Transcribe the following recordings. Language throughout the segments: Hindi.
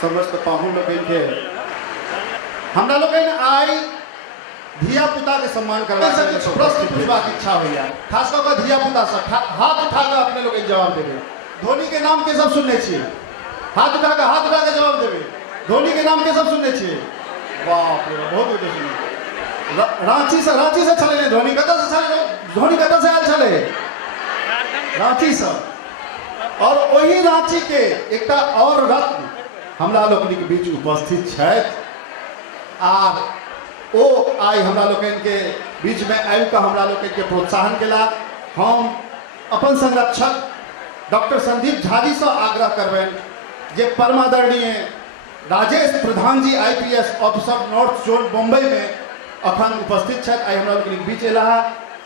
समस्त पाहुन लोग के हमरा लोग आई धिया पुता के सम्मान करवा प्रश्न पूछवा की इच्छा हुई है, खास कर धिया पुता सब हाथ उठा कर अपने लोग जवाब देवे। धोनी के नाम के सब सुनने छे, हाथ उठा के जवाब देवे। धोनी के नाम के सब सुनने छे, बाप रे बहुत ऊंचे सुने। रांची से चले धोनी कत से चले, धोनी कत से आयल चले रांची से, और वही रांची के एक और रत्न हमरा लोकनि के बीच उपस्थित छथि। आर ओ आई हमरा लोकनि के बीच में आबि कऽ हमरा लोकनि के प्रोत्साहन केला। हम अपन संरक्षक डॉक्टर संदीप झा जी से आग्रह करबनि जे परमादरणीय राजेश प्रधान जी IPS officer north zone Bombay में अखन उपस्थित छथि, आई हमरा लोकनि के बीच एला।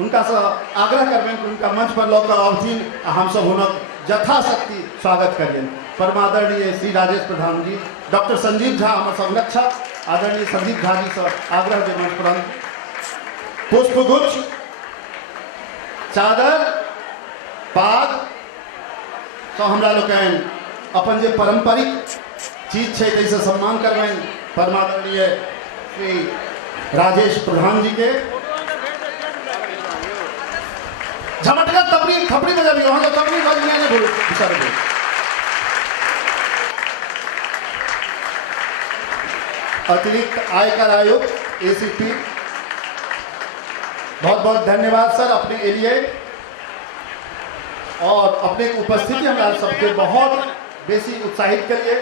हुनका से आग्रह करबनि कि हुनका मंच पर लऽ कऽ अवथिन आ हमसब हुनक यथाशक्ति स्वागत करियन। परमादरणीय श्री राजेश प्रधान जी, डॉक्टर संजीव झा हमारे संरक्षक आदरणीय संजीव झा जी से आग्रह जे मंच पर पुष्पगुच्छ, चादर, पाग तो हमरा लोकनि अपन जे पारंपरिक चीज है तैसे सम्मान करबनि परमादरणीय श्री राजेश प्रधान जी के। झमटकर तबरी खपड़ी में जाबी, वहां तो तबरी बजने ने बोलो बेचारे को। अतिरिक्त आयकर आयुक्त ACP, बहुत बहुत धन्यवाद सर अपने के लिए और अपने उपस्थिति हमारे सबके बहुत बेसी उत्साहित करिए।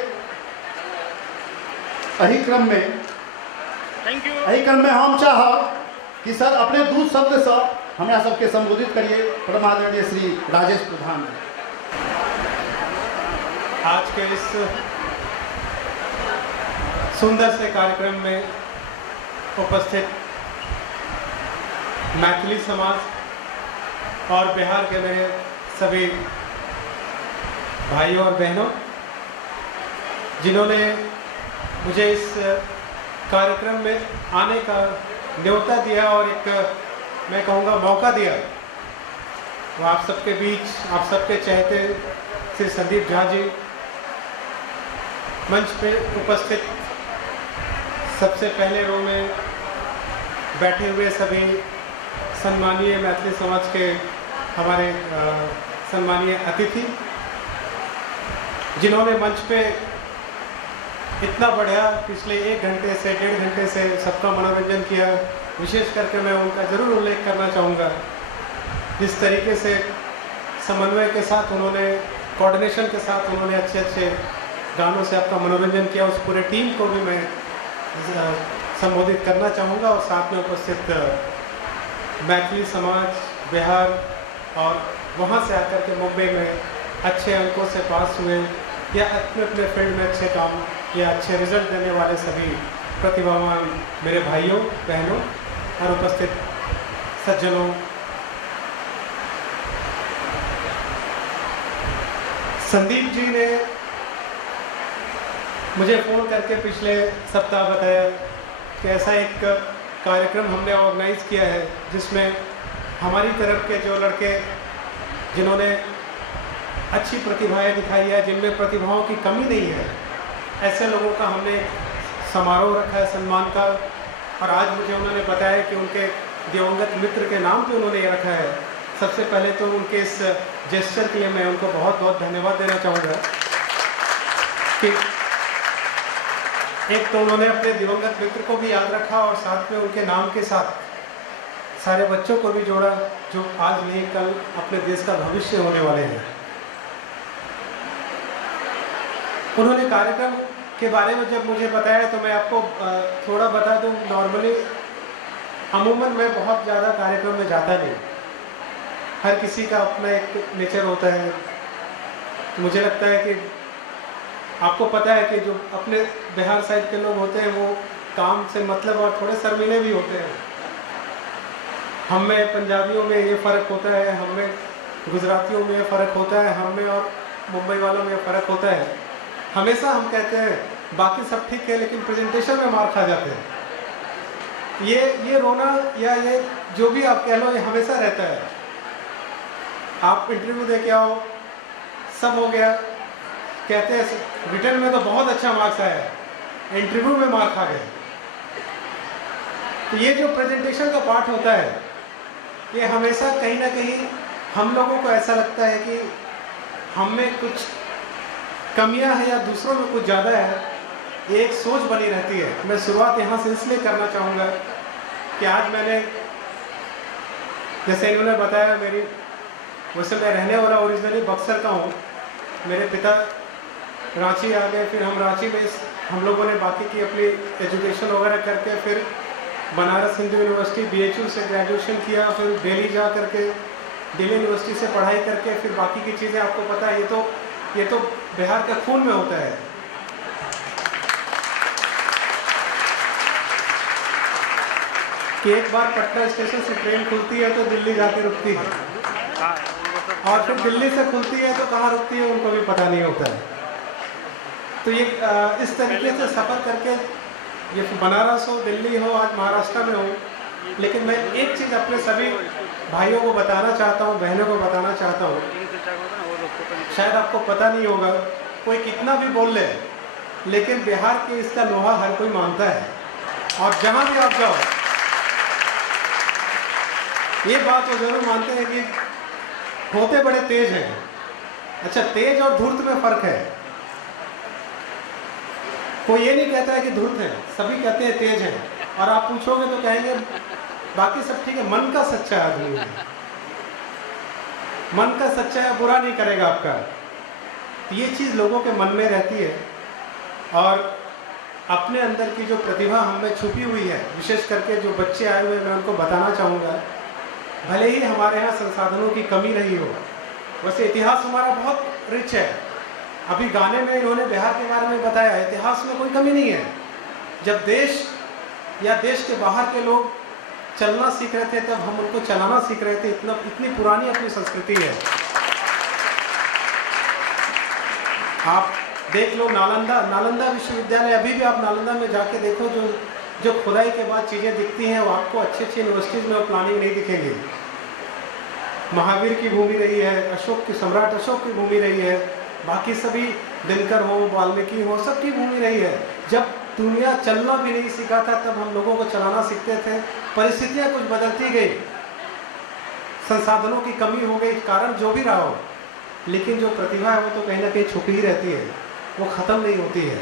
यही क्रम में हम चाहब कि सर अपने दू शब्द से हमरा सबके संबोधित करिए परमादरणीय श्री राजेश प्रधान। आज के इस सुंदर से कार्यक्रम में उपस्थित मैथिली समाज और बिहार के मेरे सभी भाइयों और बहनों, जिन्होंने मुझे इस कार्यक्रम में आने का न्योता दिया और एक मैं कहूँगा मौका दिया, वो आप सबके बीच आप सबके चहेते श्री संदीप झा जी, मंच पे उपस्थित सबसे पहले रो में बैठे हुए सभी सम्मानीय मैथिली समाज के हमारे सम्मानीय अतिथि, जिन्होंने मंच पे इतना बढ़िया पिछले 1 घंटे से 1.5 घंटे से सबका मनोरंजन किया। विशेष करके मैं उनका ज़रूर उल्लेख करना चाहूँगा, जिस तरीके से समन्वय के साथ उन्होंने, कोऑर्डिनेशन के साथ उन्होंने अच्छे अच्छे गानों से आपका मनोरंजन किया। उस पूरे टीम को भी मैं संबोधित करना चाहूँगा और साथ में उपस्थित मैथिली समाज बिहार और वहाँ से आकर के मुंबई में अच्छे अंकों से पास हुए या अपने अपने फील्ड में अच्छे काम या अच्छे रिजल्ट देने वाले सभी प्रतिभावान मेरे भाइयों बहनों और उपस्थित सज्जनों, संदीप जी ने मुझे फ़ोन करके पिछले सप्ताह बताया कि ऐसा एक कार्यक्रम हमने ऑर्गेनाइज़ किया है जिसमें हमारी तरफ के जो लड़के जिन्होंने अच्छी प्रतिभाएं दिखाई है, जिनमें प्रतिभाओं की कमी नहीं है, ऐसे लोगों का हमने समारोह रखा है सम्मान का। और आज मुझे उन्होंने बताया कि उनके दिवंगत मित्र के नाम पे उन्होंने ये रखा है। सबसे पहले तो उनके इस जेस्चर के लिए मैं उनको बहुत बहुत धन्यवाद देना चाहूँगा कि एक तो उन्होंने अपने दिवंगत मित्र को भी याद रखा और साथ में उनके नाम के साथ सारे बच्चों को भी जोड़ा जो आज नहीं कल अपने देश का भविष्य होने वाले हैं। उन्होंने कार्यक्रम के बारे में जब मुझे बताया तो मैं आपको थोड़ा बता दूं। नॉर्मली अमूमन मैं बहुत ज़्यादा कार्यक्रम में जाता नहीं, हर किसी का अपना एक नेचर होता है। मुझे लगता है कि आपको पता है कि जो अपने बिहार साइड के लोग होते हैं वो काम से मतलब और थोड़े शर्मीले भी होते हैं। हम में पंजाबियों में ये फ़र्क होता है, हम में गुजरातियों में ये फ़र्क होता है, हम में और मुंबई वालों में ये फ़र्क होता है। हमेशा हम कहते हैं बाकी सब ठीक है लेकिन प्रेजेंटेशन में मार खा जाते हैं। ये रोना या ये जो भी आप कह लो ये हमेशा रहता है। आप इंटरव्यू दे के आओ, सब हो गया, कहते हैं रिटर्न में तो बहुत अच्छा मार्क्स आया, इंटरव्यू में मार खा गए। तो ये जो प्रेजेंटेशन का पार्ट होता है ये हमेशा कहीं ना कहीं हम लोगों को ऐसा लगता है कि हम में कुछ कमियां हैं या दूसरों में कुछ ज़्यादा है, ये एक सोच बनी रहती है। मैं शुरुआत यहाँ से इसलिए करना चाहूँगा कि आज मैंने जैसे इन्होंने बताया मेरी वैसे मैं रहने वाला ओरिजिनली बक्सर का हूँ। मेरे पिता रांची आ गए, फिर हम रांची में हम लोगों ने बाकी की अपनी एजुकेशन वगैरह करके फिर बनारस हिंदू यूनिवर्सिटी BHU से ग्रेजुएशन किया, फिर दिल्ली जा करके दिल्ली यूनिवर्सिटी से पढ़ाई करके फिर बाकी की चीज़ें आपको पता है ये तो बिहार के खून में होता है। कि एक बार पटना स्टेशन से ट्रेन खुलती है तो दिल्ली जाके रुकती है और फिर दिल्ली से खुलती है तो कहाँ रुकती है उनको भी पता नहीं होता है। तो ये इस तरीके से सफ़र करके ये बनारस हो, दिल्ली हो, आज महाराष्ट्र में हो, लेकिन मैं एक चीज़ अपने सभी भाइयों को बताना चाहता हूँ, बहनों को बताना चाहता हूँ। शायद आपको पता नहीं होगा, कोई कितना भी बोल ले लेकिन बिहार के इसका लोहा हर कोई मानता है। और जहाँ भी आप जाओ ये बात वो जरूर मानते हैं कि होते बड़े तेज हैं। अच्छा, तेज और धूर्त में फ़र्क है। कोई ये नहीं कहता है कि धूर्त है, सभी कहते हैं तेज है। और आप पूछोगे तो कहेंगे बाकी सब ठीक है, मन का सच्चा आदमी है, मन का सच्चा है, बुरा नहीं करेगा आपका। तो ये चीज़ लोगों के मन में रहती है और अपने अंदर की जो प्रतिभा हमें छुपी हुई है, विशेष करके जो बच्चे आए हुए हैं मैं उनको बताना चाहूँगा। भले ही हमारे यहाँ संसाधनों की कमी रही हो, वैसे इतिहास हमारा बहुत रिच है। अभी गाने में इन्होंने बिहार के बारे में बताया, इतिहास में कोई कमी नहीं है। जब देश या देश के बाहर के लोग चलना सीख रहे थे तब हम उनको चलाना सीख रहे थे। इतनी पुरानी अपनी संस्कृति है। आप देख लो नालंदा विश्वविद्यालय, अभी भी आप नालंदा में जाके देखो, जो खुदाई के बाद चीज़ें दिखती हैं वो आपको अच्छी यूनिवर्सिटीज़ में प्लानिंग नहीं दिखेंगी। महावीर की भूमि रही है, सम्राट अशोक की भूमि रही है, बाकी सभी दिनकर हो, वाल्मीकि हो, सबकी भूमि रही है। जब दुनिया चलना भी नहीं सीखा था तब हम लोगों को चलाना सीखते थे। परिस्थितियाँ कुछ बदलती गई, संसाधनों की कमी हो गई, कारण जो भी रहा हो, लेकिन जो प्रतिभा है वो तो कहीं ना कहीं छुपी ही रहती है, वो ख़त्म नहीं होती है।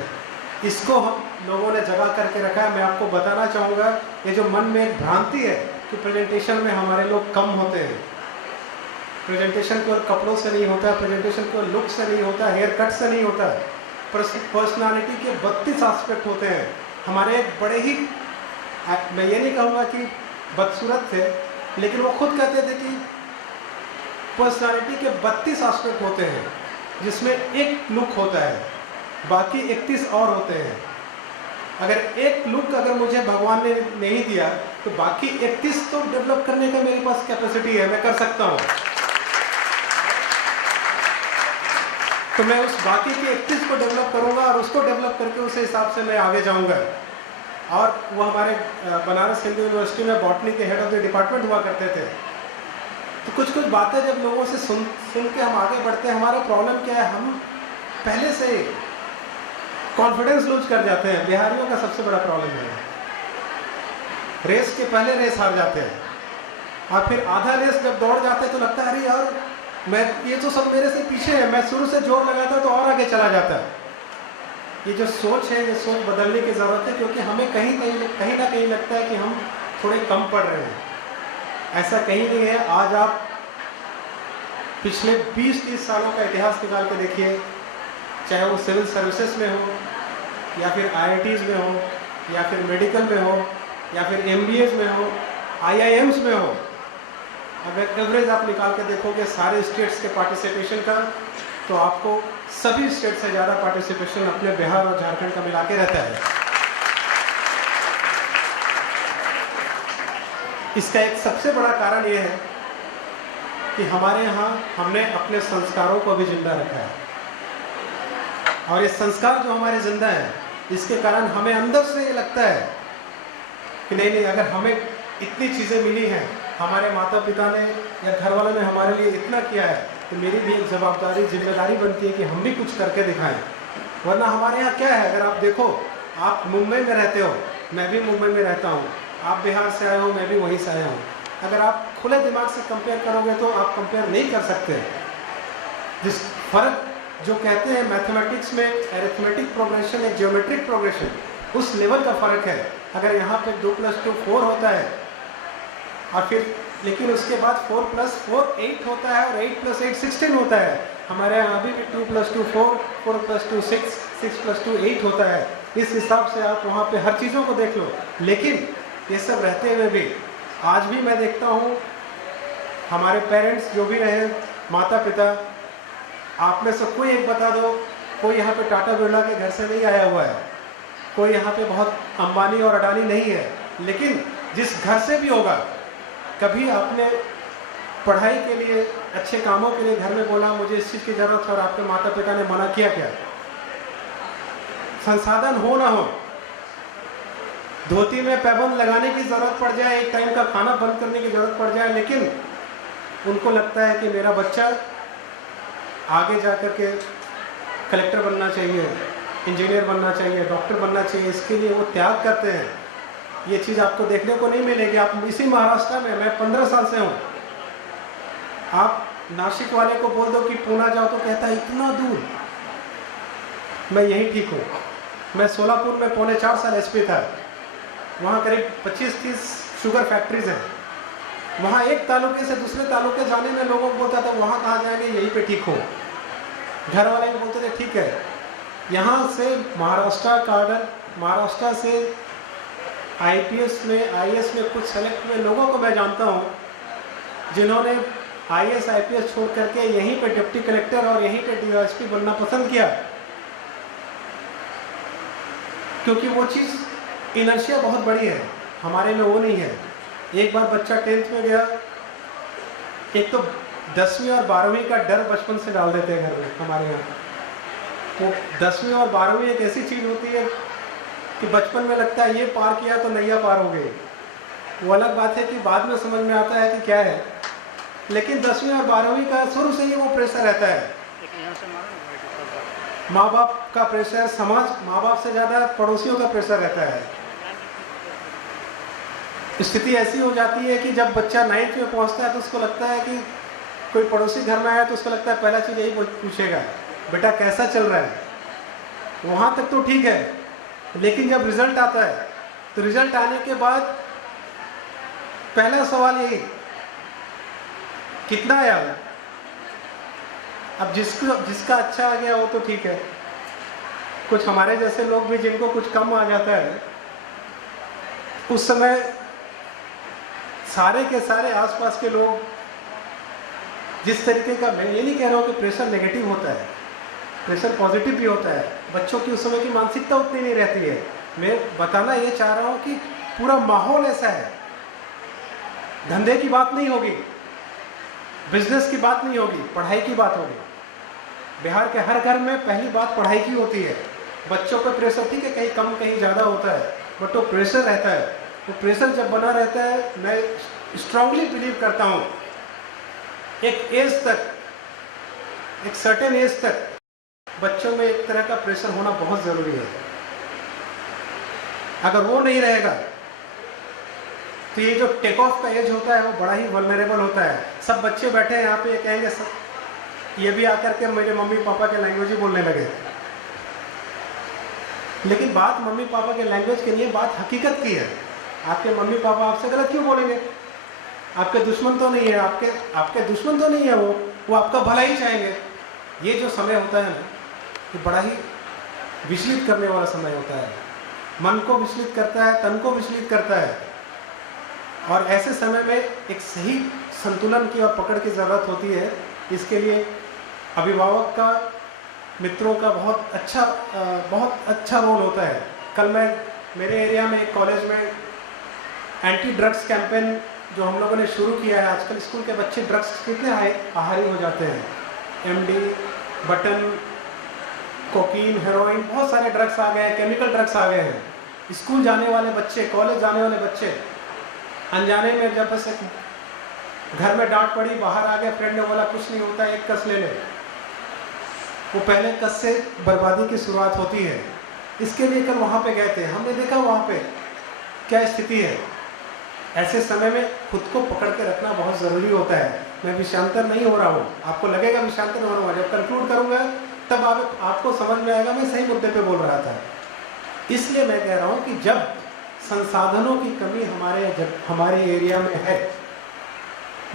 इसको हम लोगों ने जगा करके रखा है। मैं आपको बताना चाहूँगा, ये जो मन में एक भ्रांति है कि प्रेजेंटेशन में हमारे लोग कम होते हैं। प्रेजेंटेशन केवल कपड़ों से नहीं होता, प्रेजेंटेशन केवल लुक से नहीं होता, हेयर कट से नहीं होता। पर्सनालिटी के 32 एस्पेक्ट होते हैं। हमारे एक बड़े ही, मैं ये नहीं कहूँगा कि बदसूरत थे, लेकिन वो खुद कहते थे कि पर्सनालिटी के 32 एस्पेक्ट होते हैं, जिसमें एक लुक होता है, बाकी 31 और होते हैं। अगर एक लुक अगर मुझे भगवान ने नहीं दिया तो बाकी 31 तो डेवलप करने का मेरे पास कैपेसिटी है, मैं कर सकता हूँ। तो मैं उस बाकी के 31 को डेवलप करूँगा और उसको डेवलप करके उस हिसाब से मैं आगे जाऊँगा। और वो हमारे बनारस हिंदू यूनिवर्सिटी में बॉटनी के हेड ऑफ द डिपार्टमेंट हुआ करते थे। तो कुछ कुछ बातें जब लोगों से सुन के हम आगे बढ़ते हैं, हमारा प्रॉब्लम क्या है, हम पहले से कॉन्फिडेंस लूज कर जाते हैं। बिहारियों का सबसे बड़ा प्रॉब्लम है, रेस के पहले रेस हार जाते हैं और फिर आधा रेस जब दौड़ जाते हैं तो लगता है अरे यार मैं ये तो सब मेरे से पीछे है, मैं शुरू से जोर लगाता तो और आगे चला जाता है। ये जो सोच है, ये सोच बदलने की ज़रूरत है, क्योंकि हमें कहीं ना कहीं लगता है कि हम थोड़े कम पढ़ रहे हैं। ऐसा कहीं नहीं है। आज आप पिछले 20-30 सालों का इतिहास निकाल के देखिए, चाहे वो सिविल सर्विसेज में हो या फिर IITs में हो या फिर मेडिकल में हो या फिर MBAs में हो, IIMs में हो, अगर एवरेज आप निकाल के देखोगे सारे स्टेट्स के पार्टिसिपेशन का, तो आपको सभी स्टेट से ज़्यादा पार्टिसिपेशन अपने बिहार और झारखंड का मिला के रहता है। इसका एक सबसे बड़ा कारण ये है कि हमारे यहाँ हमने अपने संस्कारों को भी जिंदा रखा है, और ये संस्कार जो हमारे जिंदा है, इसके कारण हमें अंदर से ये लगता है कि नहीं, अगर हमें इतनी चीज़ें मिली हैं, हमारे माता पिता ने या घर वालों ने हमारे लिए इतना किया है, तो मेरी भी एक जवाबदारी जिम्मेदारी बनती है कि हम भी कुछ करके दिखाएं। वरना हमारे यहाँ क्या है, अगर आप देखो, आप मुंबई में रहते हो, मैं भी मुंबई में रहता हूँ, आप बिहार से आए हो, मैं भी वहीं से आया हूँ। अगर आप खुले दिमाग से कंपेयर करोगे तो आप कंपेयर नहीं कर सकते। जिस फर्क जो कहते हैं मैथमेटिक्स में एरिथमेटिक प्रोग्रेशन है, ज्योमेट्रिक प्रोग्रेशन, उस लेवल का फ़र्क है। अगर यहाँ पे 2 + 2 4 होता है और फिर लेकिन उसके बाद 4 + 4 8 होता है और 8 + 8 16 होता है। हमारे यहाँ अभी भी 2 + 2 4, 4 + 2 6, 6 + 2 8 होता है। इस हिसाब से आप वहाँ पे हर चीज़ों को देख लो। लेकिन ये सब रहते हुए भी आज भी मैं देखता हूँ हमारे पेरेंट्स जो भी रहे, माता पिता, आप में से कोई एक बता दो, कोई यहाँ पे टाटा बिरला के घर से नहीं आया हुआ है, कोई यहाँ पे बहुत अंबानी और अडानी नहीं है, लेकिन जिस घर से भी होगा, कभी आपने पढ़ाई के लिए, अच्छे कामों के लिए घर में बोला मुझे इस चीज़ की ज़रूरत है और आपके माता पिता ने मना किया क्या? संसाधन हो ना हो, धोती में पैबंद लगाने की ज़रूरत पड़ जाए, एक टाइम का खाना बंद करने की ज़रूरत पड़ जाए, लेकिन उनको लगता है कि मेरा बच्चा आगे जा कर के कलेक्टर बनना चाहिए, इंजीनियर बनना चाहिए, डॉक्टर बनना चाहिए, इसके लिए वो त्याग करते हैं। ये चीज़ आपको देखने को नहीं मिलेगी। आप इसी महाराष्ट्र में, मैं 15 साल से हूँ, आप नासिक वाले को बोल दो कि पूना जाओ तो कहता है इतना दूर, मैं यहीं ठीक हूँ। मैं सोलापुर में 4.25 साल SP था, वहाँ करीब 25-30 शुगर फैक्ट्रीज हैं। वहाँ एक तालुके से दूसरे तालुके जाने में लोगों को बोलता था वहाँ कहाँ जाएंगे, यहीं पे ठीक हो। घर वाले भी बोलते थे ठीक है। यहाँ से महाराष्ट्र का ऑर्डर, महाराष्ट्र से IPS में, IAS में कुछ सेलेक्ट में लोगों को मैं जानता हूँ जिन्होंने IAS IPS छोड़ करके यहीं पे डिप्टी कलेक्टर और यहीं पे DSP बनना पसंद किया, क्योंकि वो चीज़ इनर्शिया बहुत बड़ी है, हमारे में वो नहीं है। एक बार बच्चा 10th में गया, एक तो 10वीं और 12वीं का डर बचपन से डाल देते हैं घर में हमारे यहाँ। वो 10वीं और 12वीं एक ऐसी चीज़ होती है कि बचपन में लगता है ये पार किया तो नैया पार हो गई। वो अलग बात है कि बाद में समझ में आता है कि क्या है, लेकिन 10वीं और 12वीं का शुरू से ही वो प्रेशर रहता है। माँ बाप का प्रेशर, समाज, माँ बाप से ज़्यादा पड़ोसियों का प्रेशर रहता है। स्थिति ऐसी हो जाती है कि जब बच्चा 9th में पहुँचता है तो उसको लगता है कि कोई पड़ोसी घर में आया तो उसको लगता है पहला चीज़ यही पूछेगा, बेटा कैसा चल रहा है। वहाँ तक तो ठीक है, लेकिन जब रिजल्ट आता है तो रिजल्ट आने के बाद पहला सवाल यही, कितना आया? अब जिसका अच्छा आ गया वो तो ठीक है, कुछ हमारे जैसे लोग भी जिनको कुछ कम आ जाता है, उस समय सारे के सारे आसपास के लोग जिस तरीके का, मैं ये नहीं कह रहा हूँ कि प्रेशर नेगेटिव होता है, प्रेशर पॉजिटिव भी होता है। बच्चों की उस समय की मानसिकता उतनी नहीं रहती है, मैं बताना ये चाह रहा हूँ कि पूरा माहौल ऐसा है, धंधे की बात नहीं होगी, बिजनेस की बात नहीं होगी, पढ़ाई की बात होगी। बिहार के हर घर में पहली बात पढ़ाई की होती है। बच्चों पर प्रेशर ठीक है, कहीं कम कहीं ज़्यादा होता है, बट वो प्रेशर रहता है। वो प्रेशर जब बना रहता है, मैं स्ट्रांगली बिलीव करता हूँ एक एज तक, एक सर्टेन एज तक बच्चों में एक तरह का प्रेशर होना बहुत ज़रूरी है। अगर वो नहीं रहेगा तो ये जो टेक ऑफ का एज होता है वो बड़ा ही वल्नरेबल होता है। सब बच्चे बैठे हैं यहाँ पे, ये कहेंगे सब ये भी आकर के मेरे मम्मी पापा के लैंग्वेज ही बोलने लगे। लेकिन बात मम्मी पापा के लैंग्वेज की नहीं है, बात हकीकत की है। आपके मम्मी पापा आपसे गलत क्यों बोलेंगे? आपके दुश्मन तो नहीं है, आपके दुश्मन तो नहीं है, वो आपका भला ही चाहेंगे। ये जो समय होता है ना, ये बड़ा ही विचलित करने वाला समय होता है, मन को विचलित करता है, तन को विचलित करता है। और ऐसे समय में एक सही संतुलन की और पकड़ की ज़रूरत होती है। इसके लिए अभिभावक का, मित्रों का बहुत अच्छा रोल होता है। कल मैं मेरे एरिया में एक कॉलेज में एंटी ड्रग्स कैंपेन जो हम लोगों ने शुरू किया है। आजकल स्कूल के बच्चे ड्रग्स कितने आहारी हो जाते हैं, एमडी, बटन, कोकीन, हेरोइन, बहुत सारे ड्रग्स आ गए हैं, केमिकल ड्रग्स आ गए हैं। स्कूल जाने वाले बच्चे, कॉलेज जाने वाले बच्चे अनजाने में जब से घर में डांट पड़ी, बाहर आ गए, फ्रेंड ने बोला कुछ नहीं होता, एक कस ले ले, वो पहले कस से बर्बादी की शुरुआत होती है। इसके लिए कल वहाँ पे गए थे, हमने देखा वहाँ पे क्या स्थिति है। ऐसे समय में खुद को पकड़ के रखना बहुत ज़रूरी होता है। मैं विषयांतर नहीं हो रहा हूँ, आपको लगेगा विषयांतर हो रहा हूँ, जब कंक्लूड करूँगा तब आपको समझ में आएगा मैं सही मुद्दे पे बोल रहा था। इसलिए मैं कह रहा हूँ कि जब संसाधनों की कमी हमारे एरिया में है,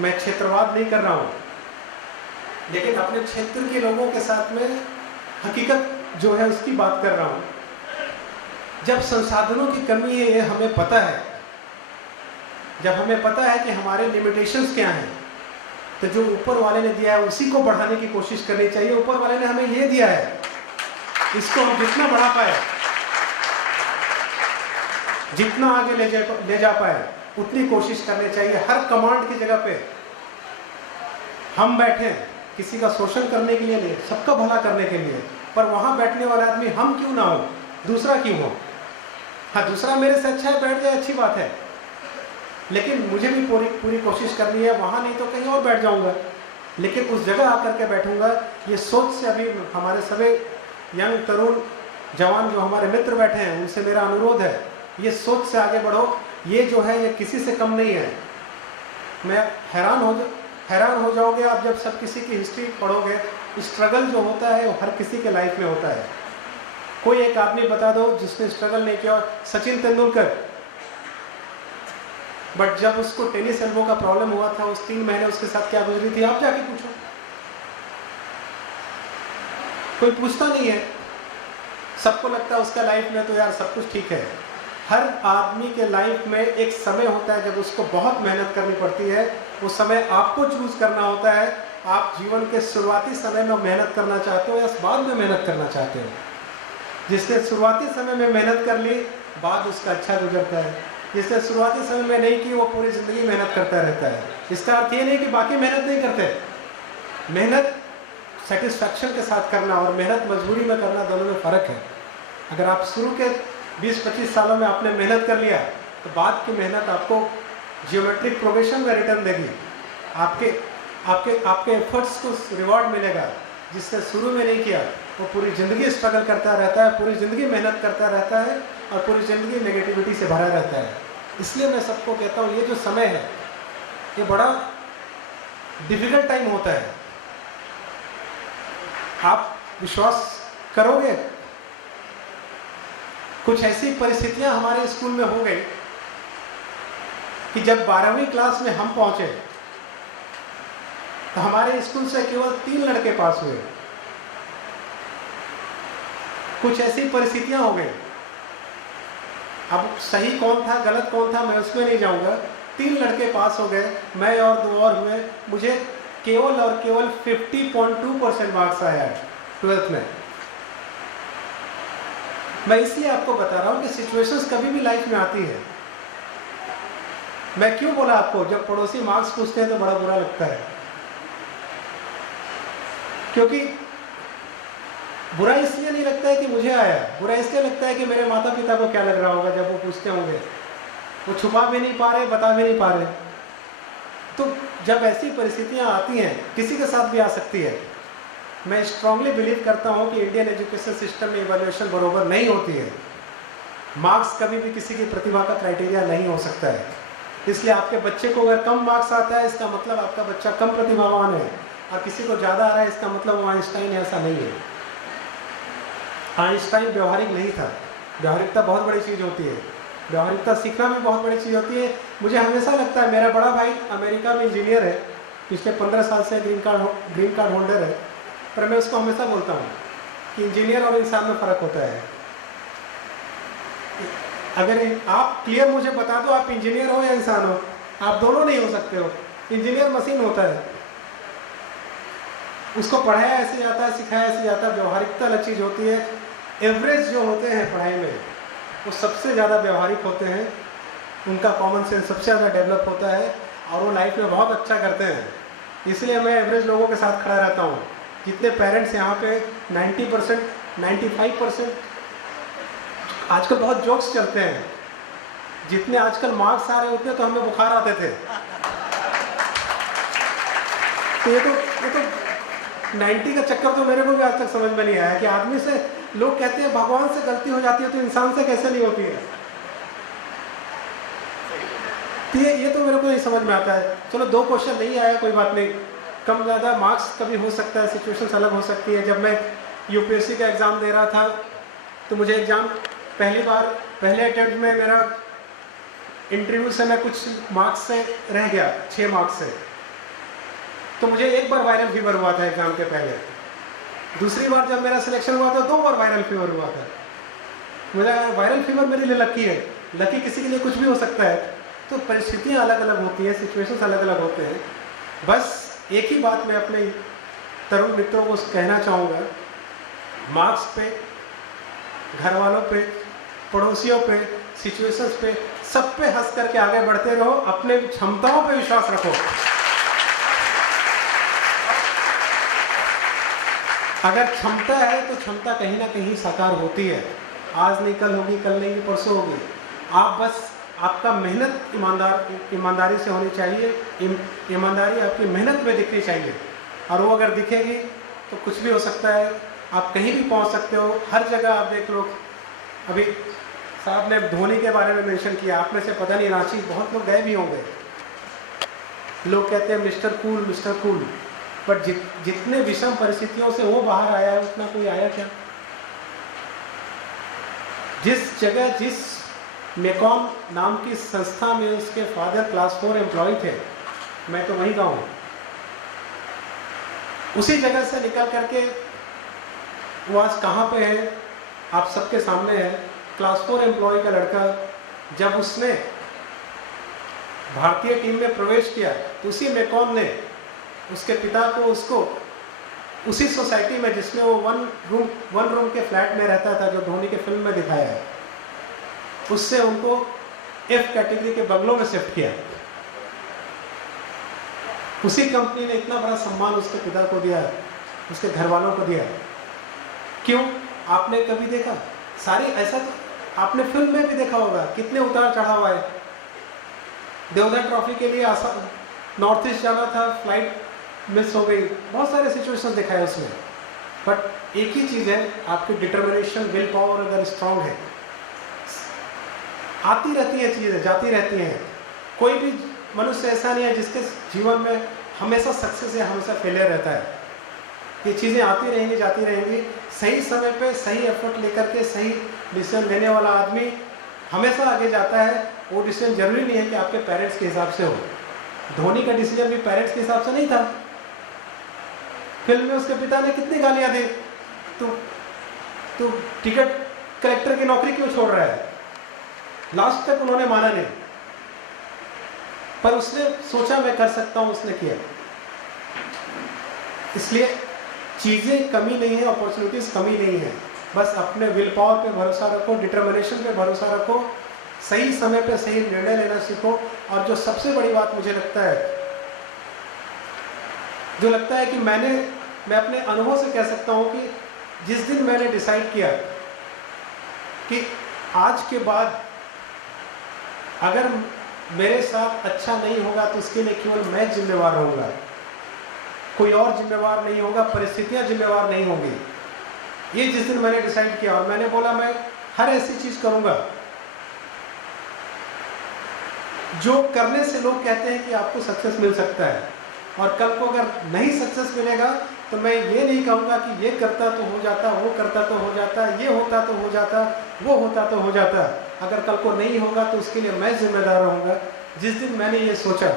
मैं क्षेत्रवाद नहीं कर रहा हूँ, लेकिन अपने क्षेत्र के लोगों के साथ में हकीकत जो है उसकी बात कर रहा हूँ। जब संसाधनों की कमी है, ये हमें पता है, जब हमें पता है कि हमारे लिमिटेशंस क्या हैं, तो जो ऊपर वाले ने दिया है उसी को बढ़ाने की कोशिश करनी चाहिए। ऊपर वाले ने हमें ये दिया है, इसको हम जितना बढ़ा पाए, जितना आगे ले जा पाए, उतनी कोशिश करनी चाहिए। हर कमांड की जगह पे हम बैठे, किसी का शोषण करने के लिए नहीं, सबका भला करने के लिए। पर वहाँ बैठने वाला आदमी हम क्यों ना हो, दूसरा क्यों हो? हाँ, दूसरा मेरे से अच्छा है, बैठ जाए, अच्छी बात है, लेकिन मुझे भी पूरी कोशिश करनी है। वहाँ नहीं तो कहीं और बैठ जाऊँगा, लेकिन उस जगह आकर के बैठूँगा। ये सोच से अभी हमारे सभी यंग, तरुण, जवान जो हमारे मित्र बैठे हैं, उनसे मेरा अनुरोध है, ये सोच से आगे बढ़ो। ये जो है ये किसी से कम नहीं है। मैं हैरान हो जाओगे आप जब सब किसी की हिस्ट्री पढ़ोगे। स्ट्रगल जो होता है वो हर किसी के लाइफ में होता है। कोई एक आदमी बता दो जिसने स्ट्रगल नहीं किया। सचिन तेंदुलकर, बट जब उसको टेनिस एल्बो का प्रॉब्लम हुआ था, उस 3 महीने उसके साथ क्या गुजरी थी, आप जाके पूछो, कोई पूछता नहीं है। सबको लगता है उसका लाइफ में तो यार सब कुछ ठीक है। हर आदमी के लाइफ में एक समय होता है जब उसको बहुत मेहनत करनी पड़ती है। वो समय आपको चूज करना होता है। आप जीवन के शुरुआती समय में मेहनत करना चाहते हो या बाद में मेहनत करना चाहते हो। जिसने शुरुआती समय में मेहनत कर ली, बाद उसका अच्छा गुजरता है। जिसने शुरुआती समय में नहीं की, वो पूरी ज़िंदगी मेहनत करता रहता है। इसका अर्थ ये नहीं कि बाकी मेहनत नहीं करते। मेहनत सेटिस्फैक्शन के साथ करना और मेहनत मजबूरी में करना, दोनों में फ़र्क है। अगर आप शुरू के 20-25 सालों में आपने मेहनत कर लिया, तो बाद की मेहनत आपको जियोमेट्रिक प्रोग्रेशन में रिटर्न देगी। आपके एफर्ट्स को रिवॉर्ड मिलेगा। जिसने शुरू में नहीं किया, वो पूरी ज़िंदगी स्ट्रगल करता रहता है, पूरी ज़िंदगी मेहनत करता रहता है और पूरी ज़िंदगी नेगेटिविटी से भरा रहता है। इसलिए मैं सबको कहता हूँ, ये जो समय है ये बड़ा डिफिकल्ट टाइम होता है। आप विश्वास करोगे, कुछ ऐसी परिस्थितियां हमारे स्कूल में हो गई कि जब 12वीं क्लास में हम पहुंचे तो हमारे स्कूल से केवल 3 लड़के पास हुए। कुछ ऐसी परिस्थितियां हो गई। अब सही कौन था, गलत कौन था, मैं उसमें नहीं जाऊंगा। 3 लड़के पास हो गए, मैं और 2 और हुए। मुझे केवल और केवल 50.2% मार्क्स आया 12th में। मैं इसलिए आपको बता रहा हूँ कि सिचुएशंस कभी भी लाइफ में आती है। मैं क्यों बोला आपको, जब पड़ोसी मार्क्स पूछते हैं तो बड़ा बुरा लगता है, क्योंकि बुरा इसलिए नहीं लगता है कि मुझे आया, बुरा इसलिए लगता है कि मेरे माता पिता को क्या लग रहा होगा जब वो पूछते होंगे। वो छुपा भी नहीं पा रहे, बता भी नहीं पा रहे। तो जब ऐसी परिस्थितियां आती हैं, किसी के साथ भी आ सकती है, मैं स्ट्रांगली बिलीव करता हूं कि इंडियन एजुकेशन सिस्टम में इवैल्यूएशन बरोबर नहीं होती है। मार्क्स कभी भी किसी की प्रतिभा का क्राइटेरिया नहीं हो सकता है। इसलिए आपके बच्चे को अगर कम मार्क्स आता है, इसका मतलब आपका बच्चा कम प्रतिभावान है, और किसी को ज़्यादा आ रहा है, इसका मतलब वो आइंस्टाइन है, ऐसा नहीं है। आइंस्टाइन व्यवहारिक नहीं था। व्यवहारिकता बहुत बड़ी चीज़ होती है, व्यवहारिकता सीखना भी बहुत बड़ी चीज़ होती है। मुझे हमेशा लगता है, मेरा बड़ा भाई अमेरिका में इंजीनियर है, पिछले 15 साल से ग्रीन कार्ड होल्डर है, पर मैं उसको हमेशा बोलता हूँ कि इंजीनियर और इंसान में फ़र्क होता है। अगर आप क्लियर मुझे बता दो आप इंजीनियर हो या इंसान हो, आप दोनों नहीं हो सकते हो। इंजीनियर मशीन होता है, उसको पढ़ाया ऐसे जाता है, सिखाया ऐसे जाता है। व्यवहारिकता अलग चीज़ होती है। एवरेज जो होते हैं पढ़ाई में, वो सबसे ज़्यादा व्यवहारिक होते हैं, उनका कॉमन सेंस सबसे ज़्यादा डेवलप होता है, और वो लाइफ में बहुत अच्छा करते हैं। इसलिए मैं एवरेज लोगों के साथ खड़ा रहता हूँ। जितने पेरेंट्स यहाँ पे 90%, 95%, आजकल बहुत जोक्स चलते हैं, जितने आजकल मार्क्स आ रहे हैं उतने तो हमें बुखार आते थे। तो ये तो 90 का चक्कर तो मेरे को भी आज तक समझ में नहीं आया कि आदमी से, लोग कहते हैं भगवान से गलती हो जाती है तो इंसान से कैसे नहीं होती है। तो ये तो मेरे को नहीं समझ में आता है। चलो 2 क्वेश्चन नहीं आया, कोई बात नहीं, कम ज़्यादा मार्क्स कभी हो सकता है, सिचुएशंस अलग हो सकती है। जब मैं यूपीएससी का एग्ज़ाम दे रहा था तो मुझे एग्ज़ाम पहले अटेम्प्ट में मेरा इंटरव्यू से मैं कुछ मार्क्स से रह गया, 6 मार्क्स से। तो मुझे एक बार वायरल फीवर हुआ था एग्ज़ाम के पहले। दूसरी बार जब मेरा सिलेक्शन हुआ था 2 बार वायरल फीवर हुआ था। मुझे वायरल फीवर मेरे लिए लकी है, लकी किसी के लिए कुछ भी हो सकता है। तो परिस्थितियाँ अलग अलग होती हैं, सिचुएशंस अलग अलग होते हैं। बस एक ही बात मैं अपने तरुण मित्रों को कहना चाहूँगा, मार्क्स पे, घर वालों पे, पड़ोसियों पे, सिचुएशंस पे, सब पे हंस करके आगे बढ़ते रहो। अपने क्षमताओं पे विश्वास रखो। अगर क्षमता है तो क्षमता कहीं ना कहीं साकार होती है। आज नहीं कल होगी, कल नहीं परसों होगी। आप बस, आपका मेहनत ईमानदारी से होनी चाहिए। ईमानदारी आपकी मेहनत में दिखनी चाहिए, और वो अगर दिखेगी तो कुछ भी हो सकता है। आप कहीं भी पहुंच सकते हो, हर जगह आप देख लो। अभी साहब ने धोनी के बारे में मेंशन किया, आप में से पता नहीं रांची बहुत लोग गए भी होंगे। लोग कहते हैं mister cool, mister cool, but जितने विषम परिस्थितियों से वो बाहर आया है उतना कोई आया क्या? जिस जगह, जिस मेकॉन नाम की संस्था में उसके फादर क्लास 4 एम्प्लॉय थे, मैं तो वहीं का हूँ, उसी जगह से निकल करके वो आज कहाँ पे है आप सबके सामने है। क्लास 4 एम्प्लॉय का लड़का जब उसने भारतीय टीम में प्रवेश किया तो उसी मेकॉन ने उसके पिता को, उसको उसी सोसाइटी में जिसमें वो वन रूम के फ्लैट में रहता था, जो धोनी के फिल्म में दिखाया है, उससे उनको F कैटेगरी के बंगलों में शिफ्ट किया। उसी कंपनी ने इतना बड़ा सम्मान उसके पिता को दिया, उसके घर वालों को दिया। क्यों? आपने कभी देखा? सारी ऐसा तो आपने फिल्म में भी देखा होगा, कितने उतार चढ़ाव आए। देवधर ट्रॉफी के लिए नॉर्थ ईस्ट जाना था, फ्लाइट मिस हो गई, बहुत सारे सिचुएशन दिखाए उसमें। बट एक ही चीज़ है, आपकी डिटर्मिनेशन, विल पावर अगर स्ट्रांग है, आती रहती है चीज़ें, जाती रहती हैं। कोई भी मनुष्य ऐसा नहीं है जिसके जीवन में हमेशा सक्सेस या हमेशा फेलियर रहता है। ये चीज़ें आती रहेंगी, जाती रहेंगी। सही समय पे सही एफर्ट लेकर के सही डिसीजन लेने वाला आदमी हमेशा आगे जाता है। वो डिसीजन जरूरी नहीं है कि आपके पेरेंट्स के हिसाब से हो। धोनी का डिसीजन भी पेरेंट्स के हिसाब से नहीं था। फिल्म में उसके पिता ने कितनी गालियां दी, तू टिकट कलेक्टर की नौकरी क्यों छोड़ रहा है? लास्ट तक उन्होंने माना नहीं, पर उसने सोचा मैं कर सकता हूं, उसने किया। इसलिए चीजें कमी नहीं है, अपॉर्चुनिटीज कमी नहीं है। बस अपने विल पावर पे भरोसा रखो, डिटर्मिनेशन पे भरोसा रखो, सही समय पे सही निर्णय लेना सीखो। और जो सबसे बड़ी बात मुझे लगता है कि मैं अपने अनुभव से कह सकता हूँ कि जिस दिन मैंने डिसाइड किया कि आज के बाद अगर मेरे साथ अच्छा नहीं होगा तो इसके लिए केवल मैं जिम्मेवार रहूँगा, कोई और जिम्मेवार नहीं होगा, परिस्थितियाँ जिम्मेवार नहीं होंगी। ये जिस दिन मैंने डिसाइड किया और मैंने बोला मैं हर ऐसी चीज़ करूँगा जो करने से लोग कहते हैं कि आपको सक्सेस मिल सकता है, और कल को अगर नहीं सक्सेस मिलेगा तो मैं ये नहीं कहूँगा कि ये करता तो हो जाता, वो करता तो हो जाता, ये होता तो हो जाता, वो होता तो हो जाता। अगर कल को नहीं होगा तो उसके लिए मैं जिम्मेदार रहूँगा। जिस दिन मैंने ये सोचा,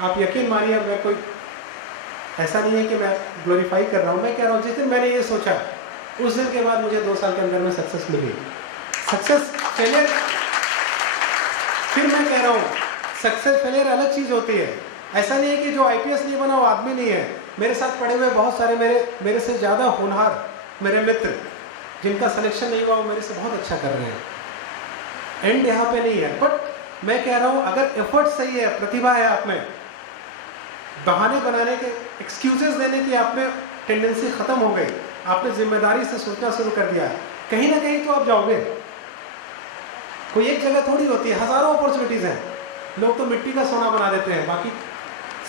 आप यकीन मानिए, मैं कोई ऐसा नहीं है कि मैं ग्लोरीफाई कर रहा हूँ, मैं कह रहा हूँ जिस दिन मैंने ये सोचा उस दिन के बाद मुझे 2 साल के अंदर में सक्सेस मिली। सक्सेस फेलियर, फिर मैं कह रहा हूँ सक्सेस फेलियर अलग चीज़ होती है। ऐसा नहीं है कि जो आईपीएस नहीं बना वो आदमी नहीं है। मेरे साथ पढ़े हुए बहुत सारे मेरे से ज़्यादा होनहार मेरे मित्र जिनका सिलेक्शन नहीं हुआ वो मेरे से बहुत अच्छा कर रहे हैं। एंड यहाँ पे नहीं है, बट मैं कह रहा हूँ अगर एफर्ट सही है, प्रतिभा है आप में, बहाने बनाने के, एक्सक्यूजेस देने की आप में टेंडेंसी ख़त्म हो गई, आपने जिम्मेदारी से सोचना शुरू कर दिया, कहीं ना कहीं तो आप जाओगे। कोई एक जगह थोड़ी होती है, हज़ारों अपॉर्चुनिटीज़ हैं। लोग तो मिट्टी का सोना बना देते हैं, बाकी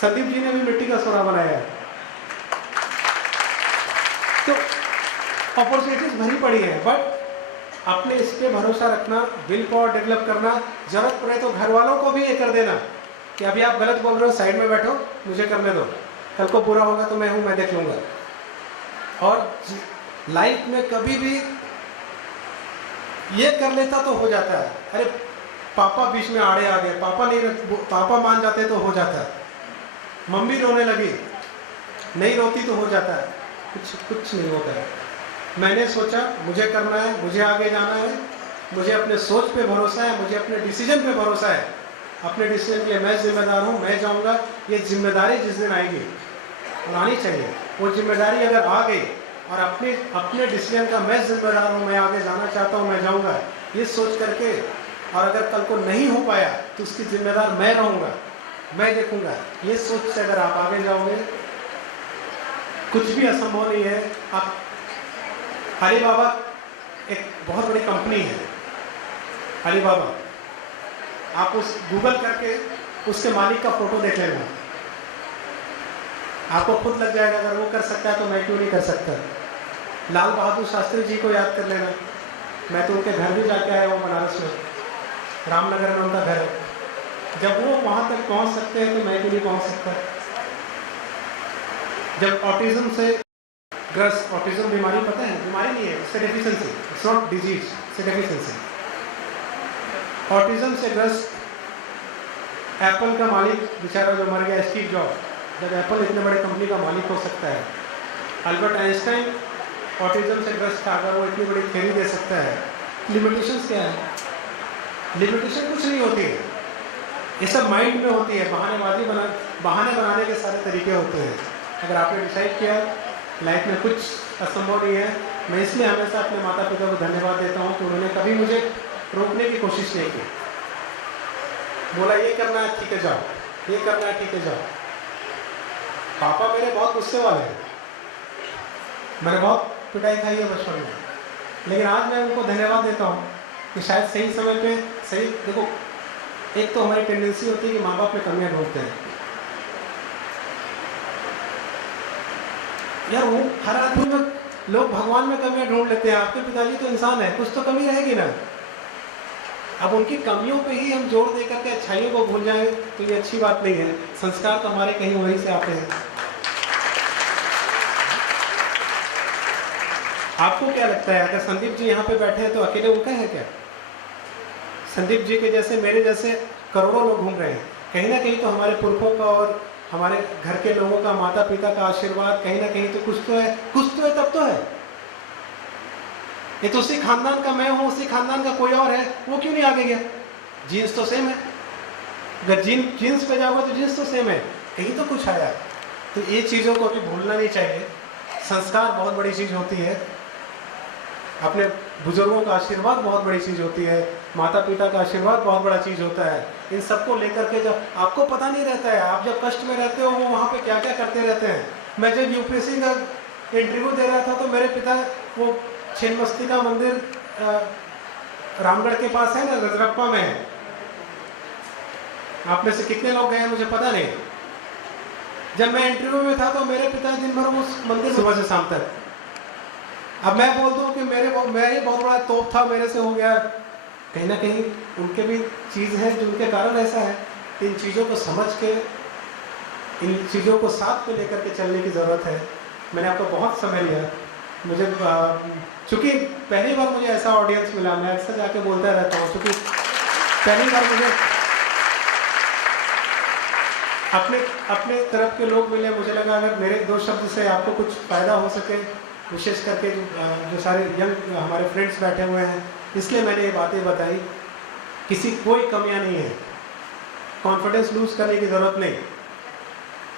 संदीप जी ने भी मिट्टी का सोना बनाया है। तो अपॉर्चुनिटीज भरी पड़ी है, बट अपने इस पे भरोसा रखना, विल पावर डेवलप करना, जरूरत पड़े तो घर वालों को भी ये कर देना कि अभी आप गलत बोल रहे हो, साइड में बैठो, मुझे करने दो, कल को बुरा होगा तो मैं हूं, मैं देख लूंगा। और लाइफ में कभी भी ये कर लेता तो हो जाता है, अरे पापा बीच में आड़े आ गए, पापा मान जाते तो हो जाता, मम्मी रोने लगी, नहीं रोती तो हो जाता है, कुछ नहीं होता है। मैंने सोचा मुझे करना है, मुझे आगे जाना है, मुझे अपने सोच पे भरोसा है, मुझे अपने डिसीजन पे भरोसा है, अपने डिसीजन के लिए मैं जिम्मेदार हूँ, मैं जाऊँगा। ये जिम्मेदारी जिस दिन आएगी और आनी चाहिए, वो जिम्मेदारी अगर आ गई और अपने डिसीजन का मैं जिम्मेदार हूँ, मैं आगे जाना चाहता हूँ, मैं जाऊँगा, ये सोच करके, और अगर कल को नहीं हो पाया तो उसकी जिम्मेदार मैं रहूँगा, मैं देखूँगा, ये सोच से अगर आप आगे जाओगे कुछ भी असंभव नहीं है। आप अलीबाबा एक बहुत बड़ी कंपनी है, अलीबाबा, आप उस गूगल करके उसके मालिक का फोटो देख लेना, आपको खुद लग जाएगा अगर वो कर सकता है तो मैं क्यों नहीं कर सकता। लाल बहादुर शास्त्री जी को याद कर लेना, मैं तो उनके घर भी जाके आया हूँ बनारस में, रामनगर में उनका घर है। जब वो वहाँ तक पहुँच सकते हैं तो मैं क्यों नहीं पहुँच सकता। जब ऑटिज्म से ग्रस्त, ऑटिज्म बीमारी पता है, बीमारी नहीं है, इससे डेफिशिएंसी, इट्स नॉट डिजीज, इससे डेफिशिएंसी। ऑटिज्म से ग्रस्त एप्पल का मालिक बेचारा जो मर गया, स्टीव जॉब्स, जब एप्पल इतने बड़े कंपनी का मालिक हो सकता है। अल्बर्ट आइंस्टाइन ऑटिज्म से ग्रस्त था, अगर वो इतनी बड़ी थ्योरी दे सकता है, लिमिटेशंस क्या है? लिमिटेशन कुछ नहीं होती है, ये सब माइंड में होती है। बहाने बनाने के सारे तरीके होते हैं। अगर आपने डिसाइड किया लाइफ में कुछ असंभव नहीं है, मैं इसलिए हमेशा अपने माता पिता को धन्यवाद देता हूँ कि उन्होंने कभी मुझे रोकने की कोशिश नहीं की। बोला ये करना है ठीक है जाओ, ये करना है ठीक है जाओ। पापा मेरे बहुत गुस्से वाले हैं, मैंने बहुत पिटाई खाई है बचपन में, लेकिन आज मैं उनको धन्यवाद देता हूँ कि शायद सही समय पे सही, देखो एक तो हमारी टेंडेंसी होती है कि माँ बाप में कमियाँ ढूंढते हैं यार, वो हर आदमी में, लोग भगवान में कमियां ढूंढ लेते हैं, आपके पिताजी तो इंसान है, कुछ तो कमी रहेगी ना। अब उनकी कमियों पे ही हम जोर दे करके अच्छाइयों को भूल जाएं तो ये अच्छी बात नहीं है। संस्कार तो हमारे कहीं वहीं से आते हैं। आपको क्या लगता है, अगर संदीप जी यहाँ पे बैठे हैं तो अकेले उनका है क्या? संदीप जी के जैसे, मेरे जैसे करोड़ों लोग घूम रहे हैं। कहीं ना कहीं तो हमारे पुरखों का और हमारे घर के लोगों का, माता पिता का आशीर्वाद कहीं ना कहीं तो कुछ तो है, कुछ तो है, तब तो है। ये तो उसी खानदान का मैं हूँ, उसी खानदान का कोई और है, वो क्यों नहीं आगे गया? जीन्स तो सेम है, अगर जीन्स पे जाओगे तो जीन्स तो सेम है, कहीं तो कुछ आया। तो ये चीज़ों को भी भूलना नहीं चाहिए। संस्कार बहुत बड़ी चीज़ होती है। अपने बुजुर्गों का आशीर्वाद बहुत बड़ी चीज़ होती है, माता पिता का आशीर्वाद बहुत बड़ा चीज़ होता है। इन सबको लेकर के जब आपको पता नहीं रहता है, आप जब कष्ट में रहते हो वो वहाँ पे क्या क्या करते रहते हैं। मैं जब यूपीएससी का इंटरव्यू दे रहा था तो मेरे पिता वो छिन्नमस्तिका मंदिर रामगढ़ के पास है ना, रजरप्पा में है। आप में से कितने लोग गए हैं मुझे पता नहीं। जब मैं इंटरव्यू में था तो मेरे पिता दिन भर उस मंदिर सुबह से शाम तक। अब मैं बोल दूं कि मैं ही बहुत बड़ा तोप था, मेरे से हो गया, कहीं ना कहीं उनके भी चीज़ है जिनके कारण ऐसा है। इन चीज़ों को समझ के, इन चीज़ों को साथ में लेकर के चलने की ज़रूरत है। मैंने आपको बहुत समय लिया, मुझे चूँकि पहली बार मुझे ऐसा ऑडियंस मिला, मैं अक्सर जाके बोलता रहता हूँ, चूँकि पहली बार मुझे अपने तरफ के लोग मिले। मुझे लगा अगर मेरे 2 शब्द से आपको कुछ फ़ायदा हो सके, विशेष करके जो सारे यंग हमारे फ्रेंड्स बैठे हुए हैं, इसलिए मैंने ये बातें बताई। कोई कमियां नहीं है, कॉन्फिडेंस लूज करने की ज़रूरत नहीं।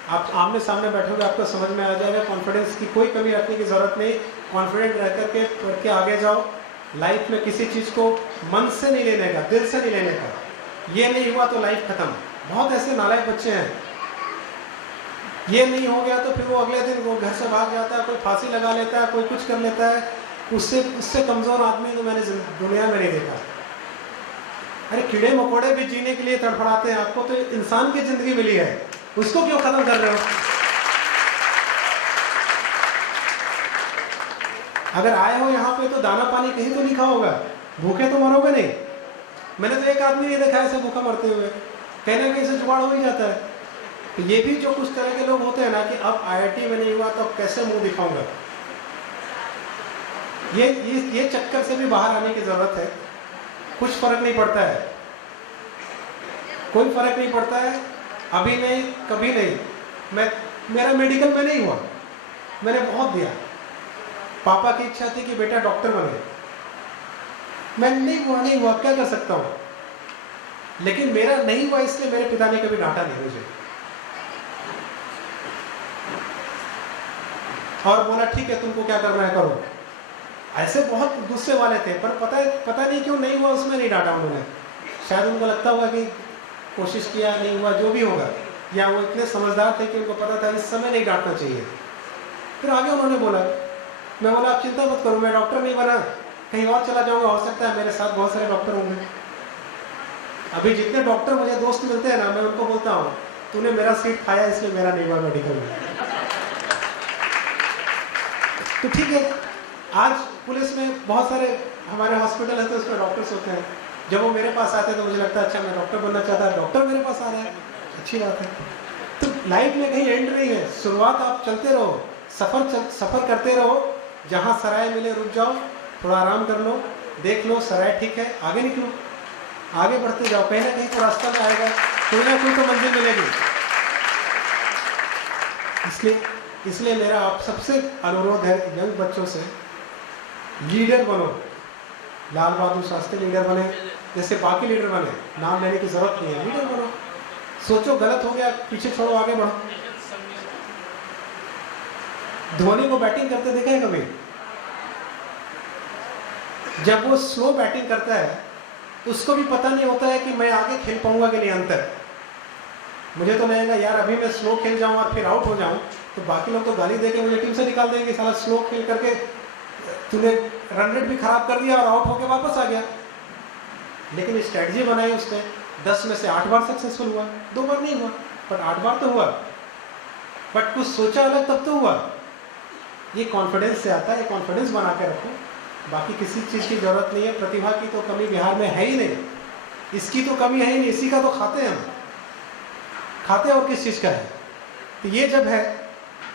आप आमने सामने बैठोगे आपको समझ में आ जाएगा, कॉन्फिडेंस की कोई कमी रखने की ज़रूरत नहीं। कॉन्फिडेंट रह करके आगे जाओ। लाइफ में किसी चीज़ को मन से नहीं लेने का, दिल से नहीं लेने का। ये नहीं हुआ तो लाइफ ख़त्म। बहुत ऐसे नालायक बच्चे हैं, ये नहीं हो गया तो फिर वो अगले दिन वो घर से भाग जाता है, कोई फांसी लगा लेता है, कोई कुछ कर लेता है। उससे कमज़ोर आदमी तो मैंने दुनिया में नहीं देखा। अरे कीड़े मकोड़े भी जीने के लिए तड़फड़ाते हैं, आपको तो इंसान की ज़िंदगी मिली है, उसको क्यों ख़त्म कर रहे हो? अगर आए हो यहाँ पे तो दाना पानी कहीं तो लिखा होगा, भूखे तो मरोगे नहीं। मैंने तो एक आदमी नहीं देखा ऐसे भूखा मरते हुए, कहीं ना कहीं से जुगाड़ हो ही जाता है। तो ये भी जो कुछ तरह के लोग होते हैं ना कि अब आईआईटी में नहीं हुआ तो अब कैसे मुंह दिखाऊंगा, ये चक्कर से भी बाहर आने की ज़रूरत है। कुछ फर्क नहीं पड़ता है, कोई फर्क नहीं पड़ता है, अभी नहीं कभी नहीं। मेरा मेडिकल में नहीं हुआ, मैंने बहुत दिया। पापा की इच्छा थी कि बेटा डॉक्टर बने, मैं नहीं हुआ, क्या कर सकता हूँ। लेकिन मेरा नहीं हुआ इसलिए मेरे पिता ने कभी डांटा नहीं मुझे, और बोला ठीक है तुमको क्या करना है करो। ऐसे बहुत गुस्से वाले थे, पर पता नहीं क्यों नहीं हुआ उसमें नहीं डांटा उन्होंने। शायद उनको लगता होगा कि कोशिश किया नहीं हुआ, जो भी होगा, या वो इतने समझदार थे कि उनको पता था इस समय नहीं डांटना चाहिए। फिर आगे उन्होंने बोला, मैं बोला आप चिंता मत करो, मैं डॉक्टर नहीं बना, कहीं और चला जाऊंगा, हो सकता है मेरे साथ बहुत सारे डॉक्टर होंगे। अभी जितने डॉक्टर मुझे दोस्त मिलते हैं ना, मैं उनको बोलता हूँ तूने मेरा सीट खाया इसलिए मेरा नहीं हुआ मेडिकल में। तो ठीक है, आज पुलिस में बहुत सारे हमारे हॉस्पिटल है तो उसमें डॉक्टर्स होते हैं। जब वो मेरे पास आते हैं तो मुझे लगता है अच्छा मैं डॉक्टर बनना चाहता, डॉक्टर मेरे पास आ रहा है, अच्छी बात है। तो लाइफ में कहीं एंड नहीं है, शुरुआत आप चलते रहो, सफ़र करते रहो। जहाँ सराय मिले रुक जाओ, थोड़ा आराम कर लो, देख लो सराय ठीक है, आगे निकलो, आगे बढ़ते जाओ, कहीं ना कहीं तो रास्ता में आएगा, कोई ना कोई तो मंजिल मिलेगी। इसलिए मेरा आप सबसे अनुरोध है यंग बच्चों से, लीडर बनो। लाल बहादुर शास्त्री लीडर बने, जैसे बाकी लीडर बने, नाम लेने की जरूरत नहीं है, लीडर बनो। सोचो गलत हो गया पीछे छोड़ो, आगे बढ़ो। धोनी को बैटिंग करते देखा है कभी? जब वो स्लो बैटिंग करता है उसको भी पता नहीं होता है कि मैं आगे खेल पाऊंगा कि नहीं अंत तक। मुझे तो लगेगा यार अभी मैं स्लो खेल जाऊं और फिर आउट हो जाऊं तो बाकी लोग तो गाली देके मुझे टीम से निकाल देंगे, साला स्लो खेल करके तूने रन रेट भी खराब कर दिया और आउट होके वापस आ गया। लेकिन स्ट्रेटजी बनाई उसने, 10 में से 8 बार सक्सेसफुल हुआ, 2 बार नहीं हुआ, पर 8 बार तो हुआ। बट कुछ सोचा अलग तब तो हुआ। ये कॉन्फिडेंस से आता है, ये कॉन्फिडेंस बना के रखो, बाकी किसी चीज़ की जरूरत नहीं है। प्रतिभा की तो कमी बिहार में है ही नहीं, इसकी तो कमी है ही नहीं, इसी का तो खाते हैं हम, खाते और किस चीज़ का है। तो ये जब है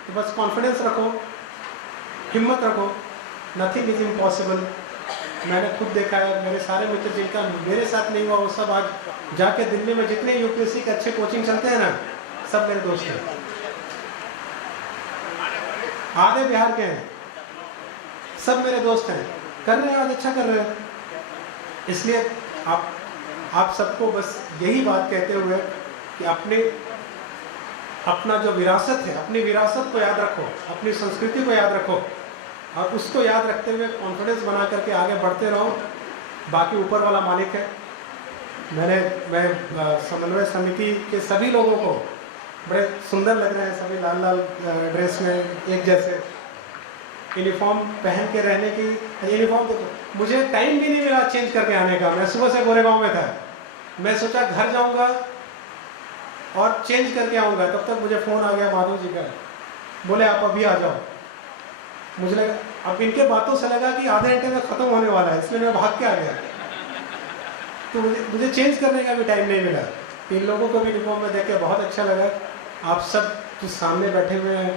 तो बस कॉन्फिडेंस रखो, हिम्मत रखो, नथिंग इज इम्पॉसिबल। मैंने खुद देखा है, मेरे सारे मित्र जिनका मेरे साथ नहीं हुआ वो सब आज जाके दिल्ली में जितने यूपीएससी के अच्छे कोचिंग चलते हैं ना, सब मेरे दोस्त हैं, आधे बिहार के हैं, सब मेरे दोस्त हैं, कर रहे हैं आज, अच्छा कर रहे हैं। इसलिए आप सबको बस यही बात कहते हुए कि अपना जो विरासत है, अपनी विरासत को याद रखो, अपनी संस्कृति को याद रखो। और उसको याद रखते हुए कॉन्फिडेंस बना करके आगे बढ़ते रहो। बाकी ऊपर वाला मालिक है। मैं समन्वय समिति के सभी लोगों को, बड़े सुंदर लग रहे हैं सभी, लाल लाल ड्रेस में एक जैसे यूनिफॉर्म पहन के रहने की। यूनिफॉर्म तो मुझे टाइम भी नहीं मिला चेंज करके आने का। मैं सुबह से गोरेगांव में था। मैं सोचा घर जाऊंगा और चेंज करके आऊँगा, तब तक मुझे फ़ोन आ गया माधव जी का, बोले आप अभी आ जाओ। मुझे लगा, अब इनके बातों से लगा कि आधे घंटे में ख़त्म होने वाला है, इसलिए मैं भाग के आ गया। तो मुझे चेंज करने का भी टाइम नहीं मिला। इन लोगों को भी यूनिफॉर्म में देख के बहुत अच्छा लगा। आप सब जो सामने बैठे हुए हैं,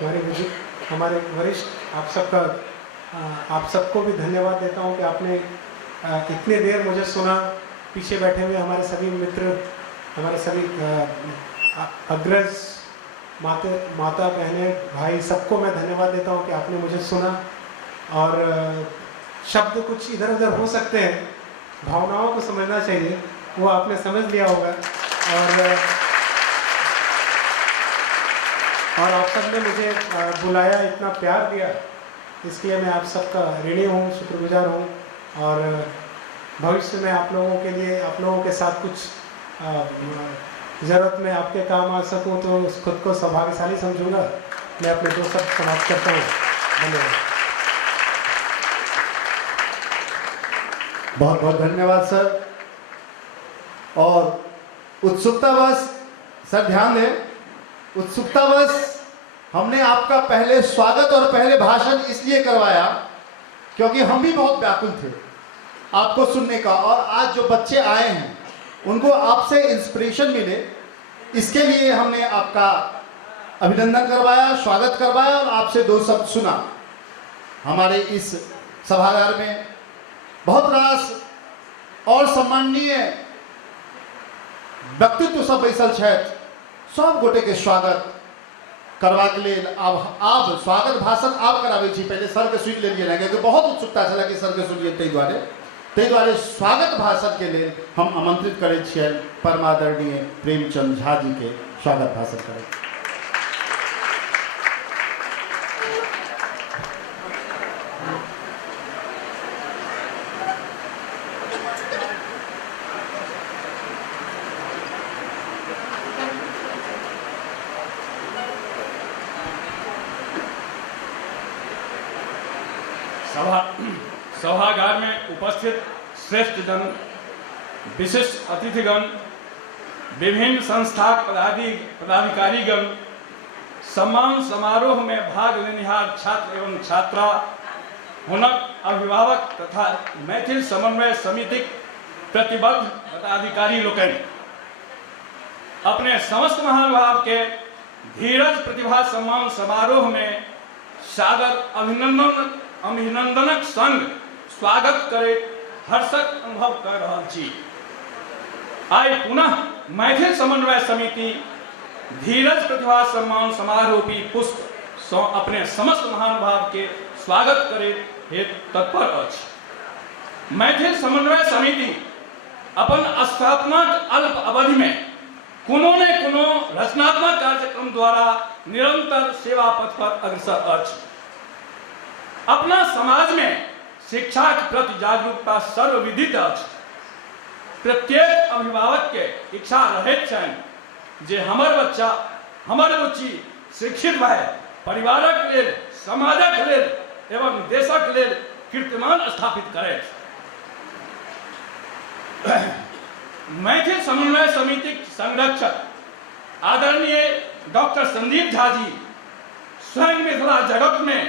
हमारे वरिष्ठ, आप सबको भी धन्यवाद देता हूँ कि आपने इतनी देर मुझे सुना। पीछे बैठे हुए हमारे सभी मित्र, हमारे सभी अग्रज, माता बहनें, भाई, सबको मैं धन्यवाद देता हूँ कि आपने मुझे सुना। और शब्द कुछ इधर उधर हो सकते हैं, भावनाओं को समझना चाहिए, वो आपने समझ लिया होगा। और आप सब ने मुझे बुलाया, इतना प्यार दिया, इसलिए मैं आप सबका ऋणी हूँ, शुक्रगुजार हूँ। और भविष्य में आप लोगों के लिए, आप लोगों के साथ कुछ ज़रूरत में आपके काम आ सकूं तो खुद को सौभाग्यशाली समझूंगा। मैं अपने दो शब्द समाप्त करता हूँ। धन्यवाद। बहुत बहुत धन्यवाद सर। और उत्सुकतावश सर ध्यान दें, उत्सुकतावश हमने आपका पहले स्वागत और पहले भाषण इसलिए करवाया क्योंकि हम भी बहुत व्याकुल थे आपको सुनने का। और आज जो बच्चे आए हैं उनको आपसे इंस्पिरेशन मिले, इसके लिए हमने आपका अभिनंदन करवाया, स्वागत करवाया और आपसे दो शब्द सुना। हमारे इस सभागार में बहुत रास और सम्माननीय व्यक्तित्व सब बैसल छथि, सब गोटे के स्वागत करवा के लिए आप स्वागत भाषण आप कराबै छी। पहले सर के सुनि लेलिए ना, क्योंकि बहुत उत्सुकता छला कि सर के सुनिए, ताहि दुआरे स्वागत भाषण के लिए हम आमंत्रित करै छियनि परमादरणीय प्रेमचंद झा जी के स्वागत भाषण करै। सभागार में उपस्थित श्रेष्ठ जन, विशिष्ट अतिथिगण, विभिन्न संस्था पदाधिकारीगण, सम्मान समारोह में भाग लेनिहार छात्र एवं छात्रा, हुनक अभिभावक तथा मैथिल समन्वय समिति प्रतिबद्ध पदाधिकारी लोकनि, अपने समस्त महानुभाव के धीरज प्रतिभा सम्मान समारोह में सादर अभिनंदनक संग स्वागत करे हर्षक अनुभव कर रहा छी। आई पुनः मैथिल समन्वय समिति धीरज प्रतिभा सम्मान समारोही पुष्प सौ अपने समस्त महानुभाव के स्वागत करे हेतु तत्पर अछि। मैथिल समन्वय समिति अपन स्थापना अल्प अवधि में कोनो ने कोनो रचनात्मक कार्यक्रम द्वारा निरंतर सेवा पथ पर अग्रसर अछि। अपना समाज में शिक्षा के प्रति जागरूकता सर्वविदित अछि। प्रत्येक अभिभावक के इच्छा रहैत छनि जे हमर बच्चा, हमर रुचि शिक्षित भए परिवारक लेल, समाजक लेल एवं देशक लेल कीर्तिमान स्थापित करथि। मैथिल समन्वय समिति संरक्षक आदरणीय डॉक्टर संदीप झा जी स्वयं मिथिला जगत में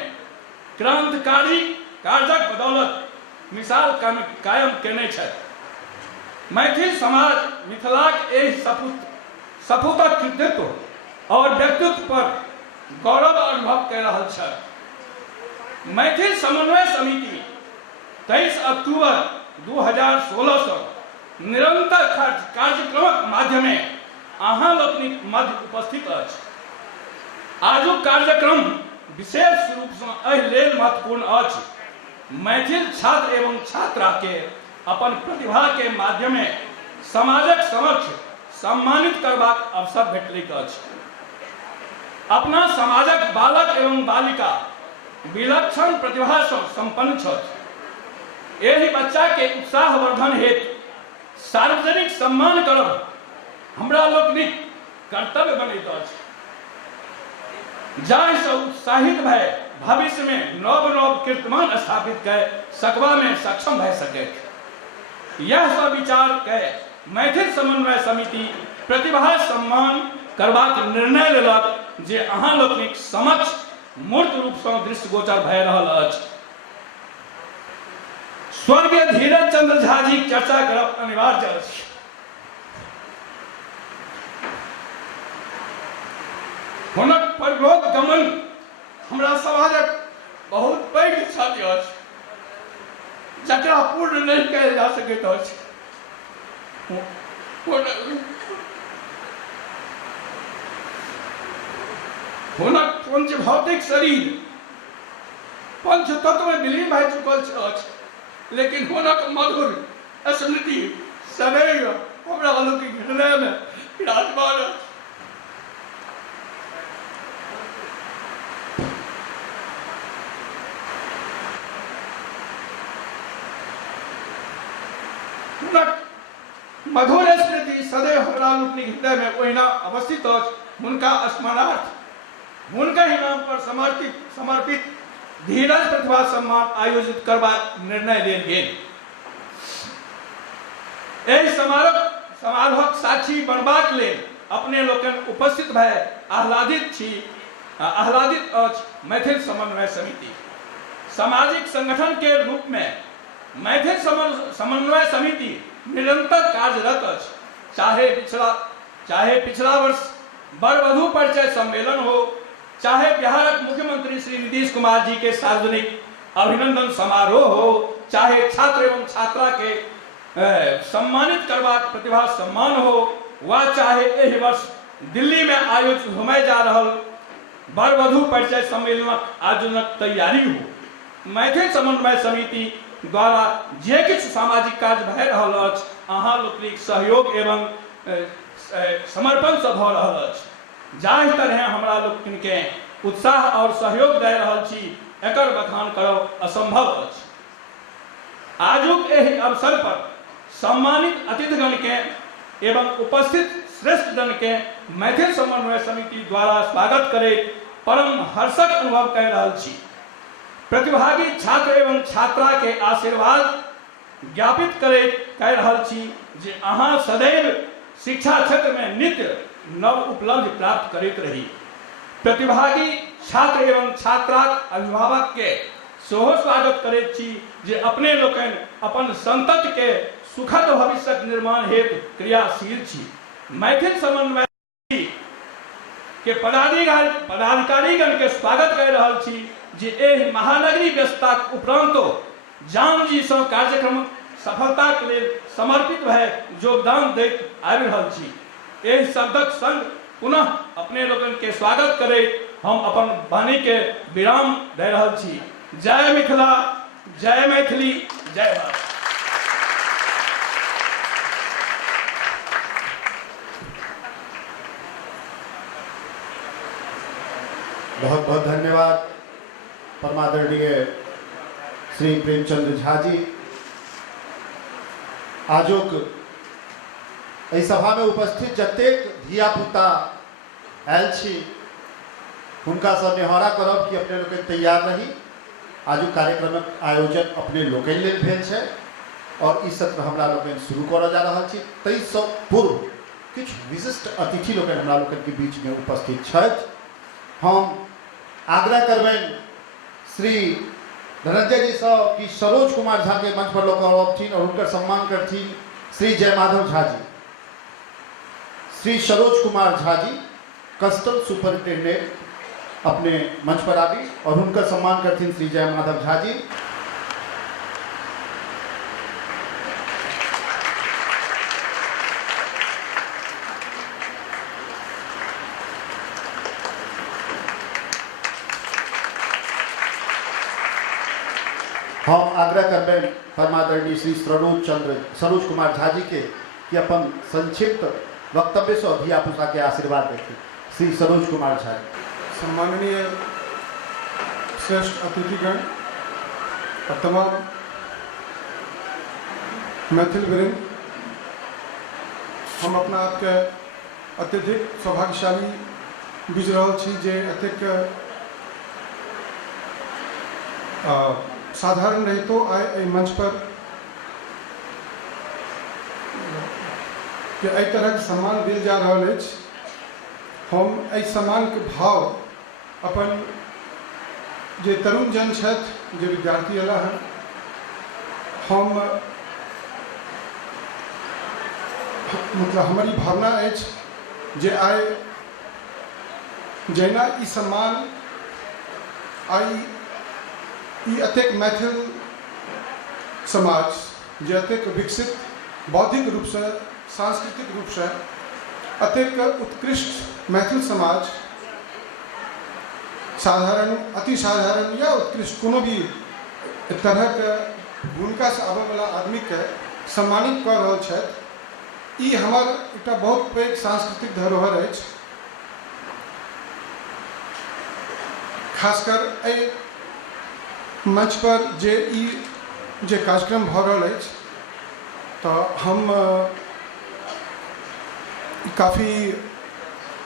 क्रांतिकारी कार्यक बदौलत मिसाल कायम केने छथि। मैथिल समाज मिथिलाक एहि सपूतक कृतित्व और व्यक्तित्व पर गौरव अनुभव कर रहल छथि। मैथिल समन्वय समिति 23 अक्टूबर 2016 से निरंतर कार्यक्रमक माध्यमे अहाँ लोकनिक मध्य उपस्थित अछि। आजुक कार्यक्रम विशेष रूप से एहि लेल महत्वपूर्ण अछि। मैथिल छात्र एवं छात्रा के अपन प्रतिभा के माध्यमे समाजक समक्ष सम्मानित करबाक अवसर भेटैत अछि। अपना समाजक बालक एवं बालिका विलक्षण प्रतिभा संपन्न छथि। एहि बच्चा के उत्साह वर्धन हेतु सार्वजनिक सम्मान करब हमरा लोकनिक कर्तव्य बनैत अछि। जाहि सँ उत्साहित भय भविष्य में नव नव कीर्तिमान स्थापित कय सकबा में सक्षम भय सकैत। यह सब विचार कय मैथिल समन्वय समिति प्रतिभा सम्मान करबाक निर्णय लेलक जे अहाँ लोकनिक समक्ष मूर्त रूप से दृष्टिगोचर भय रहल अछि। स्वर्गीय धीरज चंद्र झा जी चर्चा करब अनिवार्य अछि। हुनक परलोक गमन हमरा समाजक बहुत पैघ क्षति अछि जकरा पूर्ण नहीं कयल जा सकैत अछि। हुनक पंच भौतिक शरीर पंच तत्व में विलीन भऽ चुकल अछि, लेकिन हुनक मधुर स्मृति सदैव हमरा लोकनिक हृदय में विराजमान अछि। मधुर स्मृति सदैव हमरा लोकनिक हृदय में ओहिना अवस्थित अछि। हुनका स्मरणार्थ हुनका ही नाम पर समर्पित धीरज प्रतिभा सम्मान आयोजित करबाक निर्णय लेल गेल। एहि समारोहक साक्षी बनबाक लेल अपने लोकन उपस्थित भय आह्लादित अछि। मैथिल समन्वय समिति सामाजिक संगठन के रूप में मैथिल समन्वय समिति निरंतर कार्यरत अछि। चाहे पिछला वर्ष वर वधु परिचय सम्मेलन हो, चाहे बिहारक मुख्यमंत्री श्री नीतीश कुमार जी के सार्वजनिक अभिनंदन समारोह हो, चाहे छात्र एवं छात्रा के सम्मानित करबाक प्रतिभा सम्मान हो, वा चाहे एहि वर्ष दिल्ली में आयोजित होमय जा रहल वर वधु परिचय सम्मेलनक आयोजनक तैयारी हो, मैथिल समन्वय समिति द्वारा जे किछु सामाजिक कार्य भऽ रहल अछि अहाँ लोकनिक सहयोग एवं समर्पण से भऽ रहल अछि। जाहि तरह हमरा लोकनि के उत्साह और सहयोग दे रहल छी एकर बखान करब असंभव अछि। आजुक एहि अवसर पर सम्मानित अतिथिगण के एवं उपस्थित श्रेष्ठजन के मैथिल समन्वय समिति द्वारा स्वागत करैत परम हर्षक अनुभव कऽ रहल छी। प्रतिभागी छात्र एवं छात्रा के आशीर्वाद ज्ञापित कह रहल छी जे अहाँ सदैव शिक्षा क्षेत्र में नित्य नव उपलब्धि प्राप्त करैत रही। प्रतिभागी छात्र एवं छात्रा अभिभावक के सेहो स्वागत करैत छी जे अपने लोकनि अपन संतति के सुखद भविष्यक निर्माण हेतु क्रियाशील छी। मैथिल समन्वय के पदाधिकारीगण के स्वागत कर रहल छी जे एहि महानगरी व्यस्तता उपरांतो जाम जी से कार्यक्रम सफलता के लिए समर्पित भय योगदान दैत आबि रहल छी। एहि शब्दक संग पुनः अपने लोगन के स्वागत करे हम अपन वाणी के विराम दे रहल छी। जय मिथिला, जय मैथिली, जय भारत। बहुत बहुत धन्यवाद परमादरणीय श्री प्रेमचंद्र झा जी। आजुक एहि सभा में उपस्थित जतेक धिया पुता आयल छी हुनका सँ निहोरा करब कि अपने लोग तैयार रही। आजुक कार्यक्रमक आयोजन अपने लोकनि लेल भेल छै और ई सत्र हमरा लोकनि शुरू करऽ जा रहल छी। ताहि सँ पूर्व किछु विशिष्ट अतिथि लोकनि हमरा लोकनि के बीच में उपस्थित छथि। हम आग्रह करबनि श्री धनंजय जी से कि सरोज कुमार झा के मंच पर लोग अबथिन और उनकर सम्मान करथिन। श्री जयमाधव झा जी, श्री सरोज कुमार झा जी कस्टम सुपरिटेंडेंट अपने मंच पर आबी और उनकर सम्मान करथिन श्री जयमाधव झा जी। हम आग्रह करबे परमादरणीय श्री सरोज कुमार झा जी के कि अपन संक्षिप्त वक्तव्य से धिया पुता के आशीर्वाद देते। श्री सरोज कुमार झा। सम्माननीय श्रेष्ठ अतिथिगण और तमाम मैथिल वृंद, हम अपना आपके अत्यधिक सौभाग्यशाली बुझि रहल छी जे एतेक साधारण रहितो आइ एहि मंच पर कि एहि तरहक सम्मान देल जा रहल अछि। हम एहि सम्मानके भाव अपन जे तरुण जन छथि, जे विद्यार्थी अयला हँ, हम मतलब हमारी भावना अछि जे आइ जहिना ई सम्मान आइ ई एतेक मैथिल समाज जे एतेक विकसित बौद्धिक रूप से, सांस्कृतिक रूप से अतेक उत्कृष्ट मैथिल समाज, साधारण, अति साधारण या उत्कृष्ट कोनो भी तरह के भूमिका से आबे वाला आदमी के सम्मानित कर रहल छथि, ई हमर एकटा बहुत पैघ सांस्कृतिक धरोहर अछि। खासकर एहि मंच पर जे ई जे कार्यक्रम भऽ रहल अछि, तऽ हम काफ़ी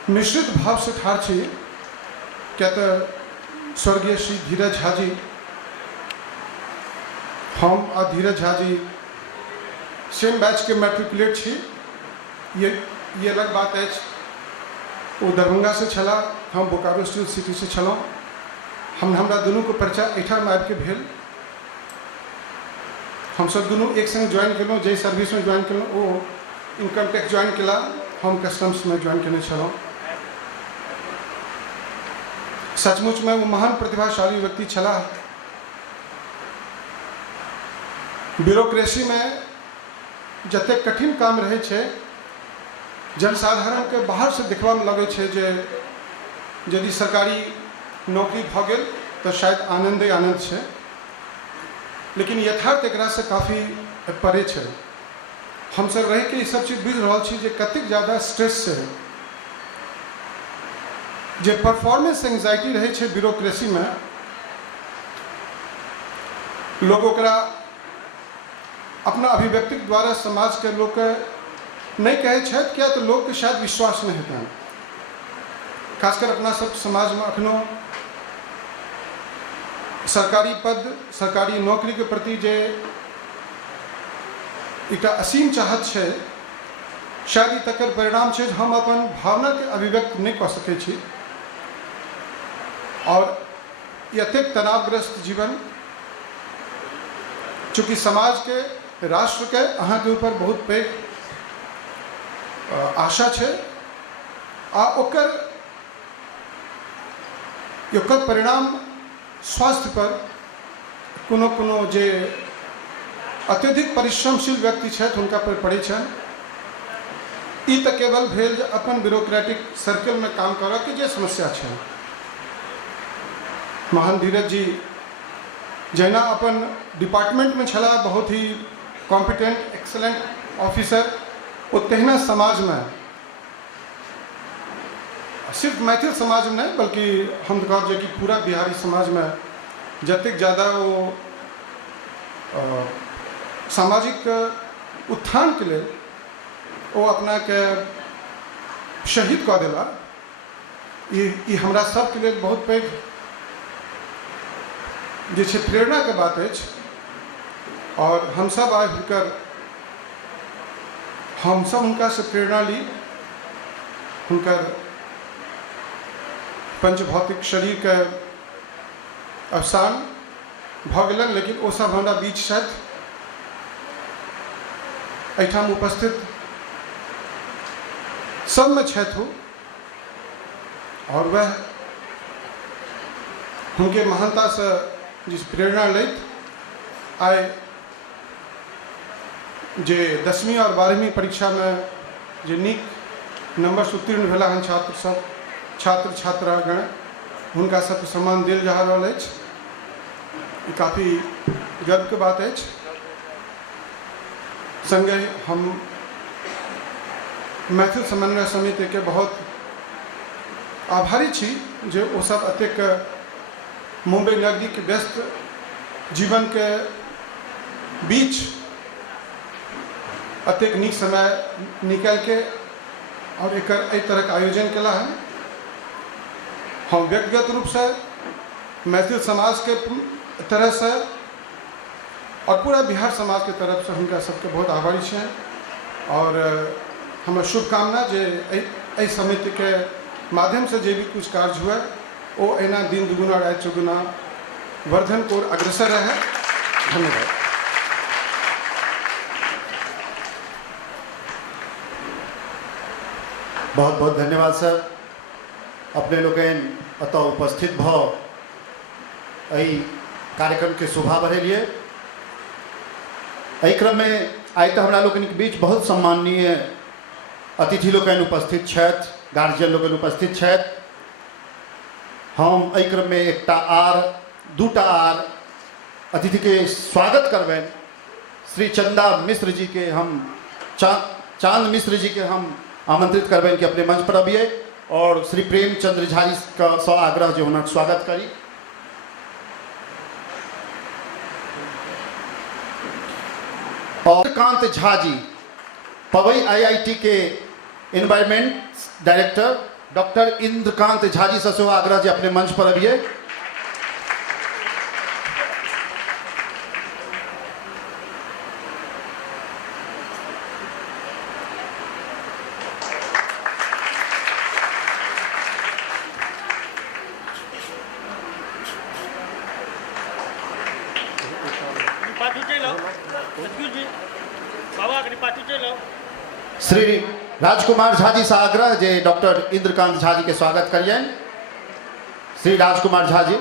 मिश्रित भाव से ठाढ़ छी। क्या तो स्वर्गीय श्री धीरज झा जी, हम आ धीरज झा जी सेम बैच के मैट्रिकुलेट छी, ये अलग बात है। वो दरभंगा से छला, हम बोकारो स्टील सिटी से छलौं। हमरा दुनू को परिचय एठाम आबि के भेल। हम सब दुनू एक संग ज्वाइन केलहुँ, जे सर्विस में ज्वाइन केलहुँ, वो इनकम टैक्स ज्वाइन केला, हम कस्टम्स में ज्वाइन केने छलौं। सचमुच में वो महान प्रतिभाशाली व्यक्ति छला। ब्यूरोक्रेसी में जते कठिन काम रहे छे, जनसाधारण के बाहर से देखबा में लगे छे जे यदि सरकारी नौकरी भ गेल तो शायद आनंदे आनंद छे, लेकिन यथार्थ एकरा से काफ़ी परे छे। हम सब रह के ई सब चीज बुझ रहल छी जे कतेक ज़्यादा स्ट्रेस से जे परफॉर्मेंस एंजाइटी रहे छे ब्यूरोक्रेसी में, लोग ओकरा अपना अभिव्यक्ति द्वारा समाज के लोग के नहीं कहे छथि, क्या तो लोग के शायद विश्वास नहीं हेतनि। खासकर अपना सब समाज में अखनो सरकारी पद, सरकारी नौकरी के प्रति जे एकटा असीम चाहत छे, शायद ई तकर परिणाम छे हम अपन भावना के अभिव्यक्त नहीं कर सके छी। और ये अत्यंत तनावग्रस्त जीवन, चूँकि समाज के, राष्ट्र के अहाँ के ऊपर बहुत पैघ आशा छे, आ ओकर परिणाम स्वास्थ्य पर कोनो कोनो जे अत्यधिक परिश्रमशील व्यक्ति छथि हुनका पर पड़े छनि। ई तऽ केवल भेल जे अपन ब्यूरोक्रेटिक सर्कल में काम करऽ के जे समस्या छे। महान धीरज जी जहिना अपन डिपार्टमेंट में छला बहुत ही कॉम्पिटेंट, एक्सलेंट ऑफिसर, वो तहिना समाज में, सिर्फ मैथिल समाज में नहीं बल्कि हम कहब जे कि पूरा बिहारी समाज में जतेक ज़्यादा वो सामाजिक उत्थान के लिए वो अपना के शहीद कऽ देला। ई हमरा सब के लिए बहुत पैघ जे छे प्रेरणा के बात अछि। और हम सब आज हुनका से प्रेरणा ली। हुनकर पंचभौतिक शरीर के अवसान भ गेलन, लेकिन ओ सब हमरा बीच छथि, एहिठाम उपस्थित सब में छथि। और वह उनके महानता से जिस प्रेरणा लैत आए जे 10वीं और 12वीं परीक्षा में जे नीक नंबर से उत्तीर्ण भेला हन छात्र छात्रागण, हुनका सबके सम्मान देल जा रहल अछि। ई काफ़ी गर्व के बात अछि। संगे हम मैथिल समन्वय समिति के बहुत आभारी छी जे ओ सब अतेक मुंबई नगरी के व्यस्त जीवन के बीच अत्यंत नीक समय निकाल के और एक तरह के आयोजन कला है। हम व्यक्तिगत रूप से मैथिल समाज के तरह से और पूरा बिहार समाज के तरफ से हुनका सबके बहुत आभारी हैं और हमें शुभकामना जे एहि समिति के माध्यम से जे भी कुछ कार्य हुए वो एना दिन दुगुना रात चौगुना वर्धन को अग्रसर रहे। धन्यवाद। बहुत बहुत धन्यवाद सर। अपने लोग अतः उपस्थित भाव कार्यक्रम के शोभा बढ़ेलिए। एहि क्रम में आई तो हमरा लोग के बीच बहुत सम्माननीय अतिथि लोग उपस्थित छथि, गार्जियन लोग उपस्थित छथि। हम एहि क्रम में दूटा आर अतिथि के स्वागत करबें। श्री चंदा मिश्र जी के हम चांद मिश्र जी के हम आमंत्रित करबें कि अपने मंच पर अबिए और श्री प्रेमचंद्र झा जी का सौ आग्रह जो हुनक स्वागत करी। और इंद्रकांत झा जी पवई IIT के environment director doctor Indrakant Jha ji से आग्रह जी अपने मंच पर अबिए। श्री राजकुमार झा जी से आग्रह जे डॉक्टर इंद्रकांत झा जी के स्वागत करिए। श्री राजकुमार झा जी।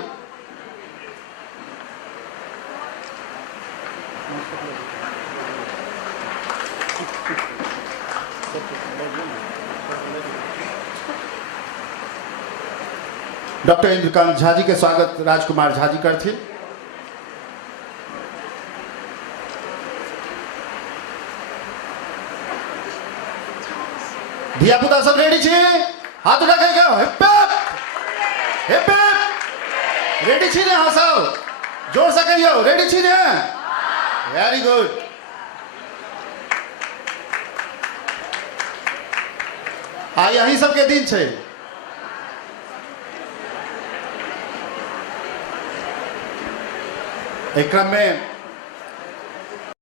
डॉक्टर इंद्रकांत झा जी के स्वागत राजकुमार झा जी करथिन। धिया पुता सब रेडी छे? हाथ उठा के कहो हिप हिप रेडी छी ने? हाँ सब जोर से कहियो रेडी छी ने? Very good. आ यही सबके दिन छे। एक क्रम में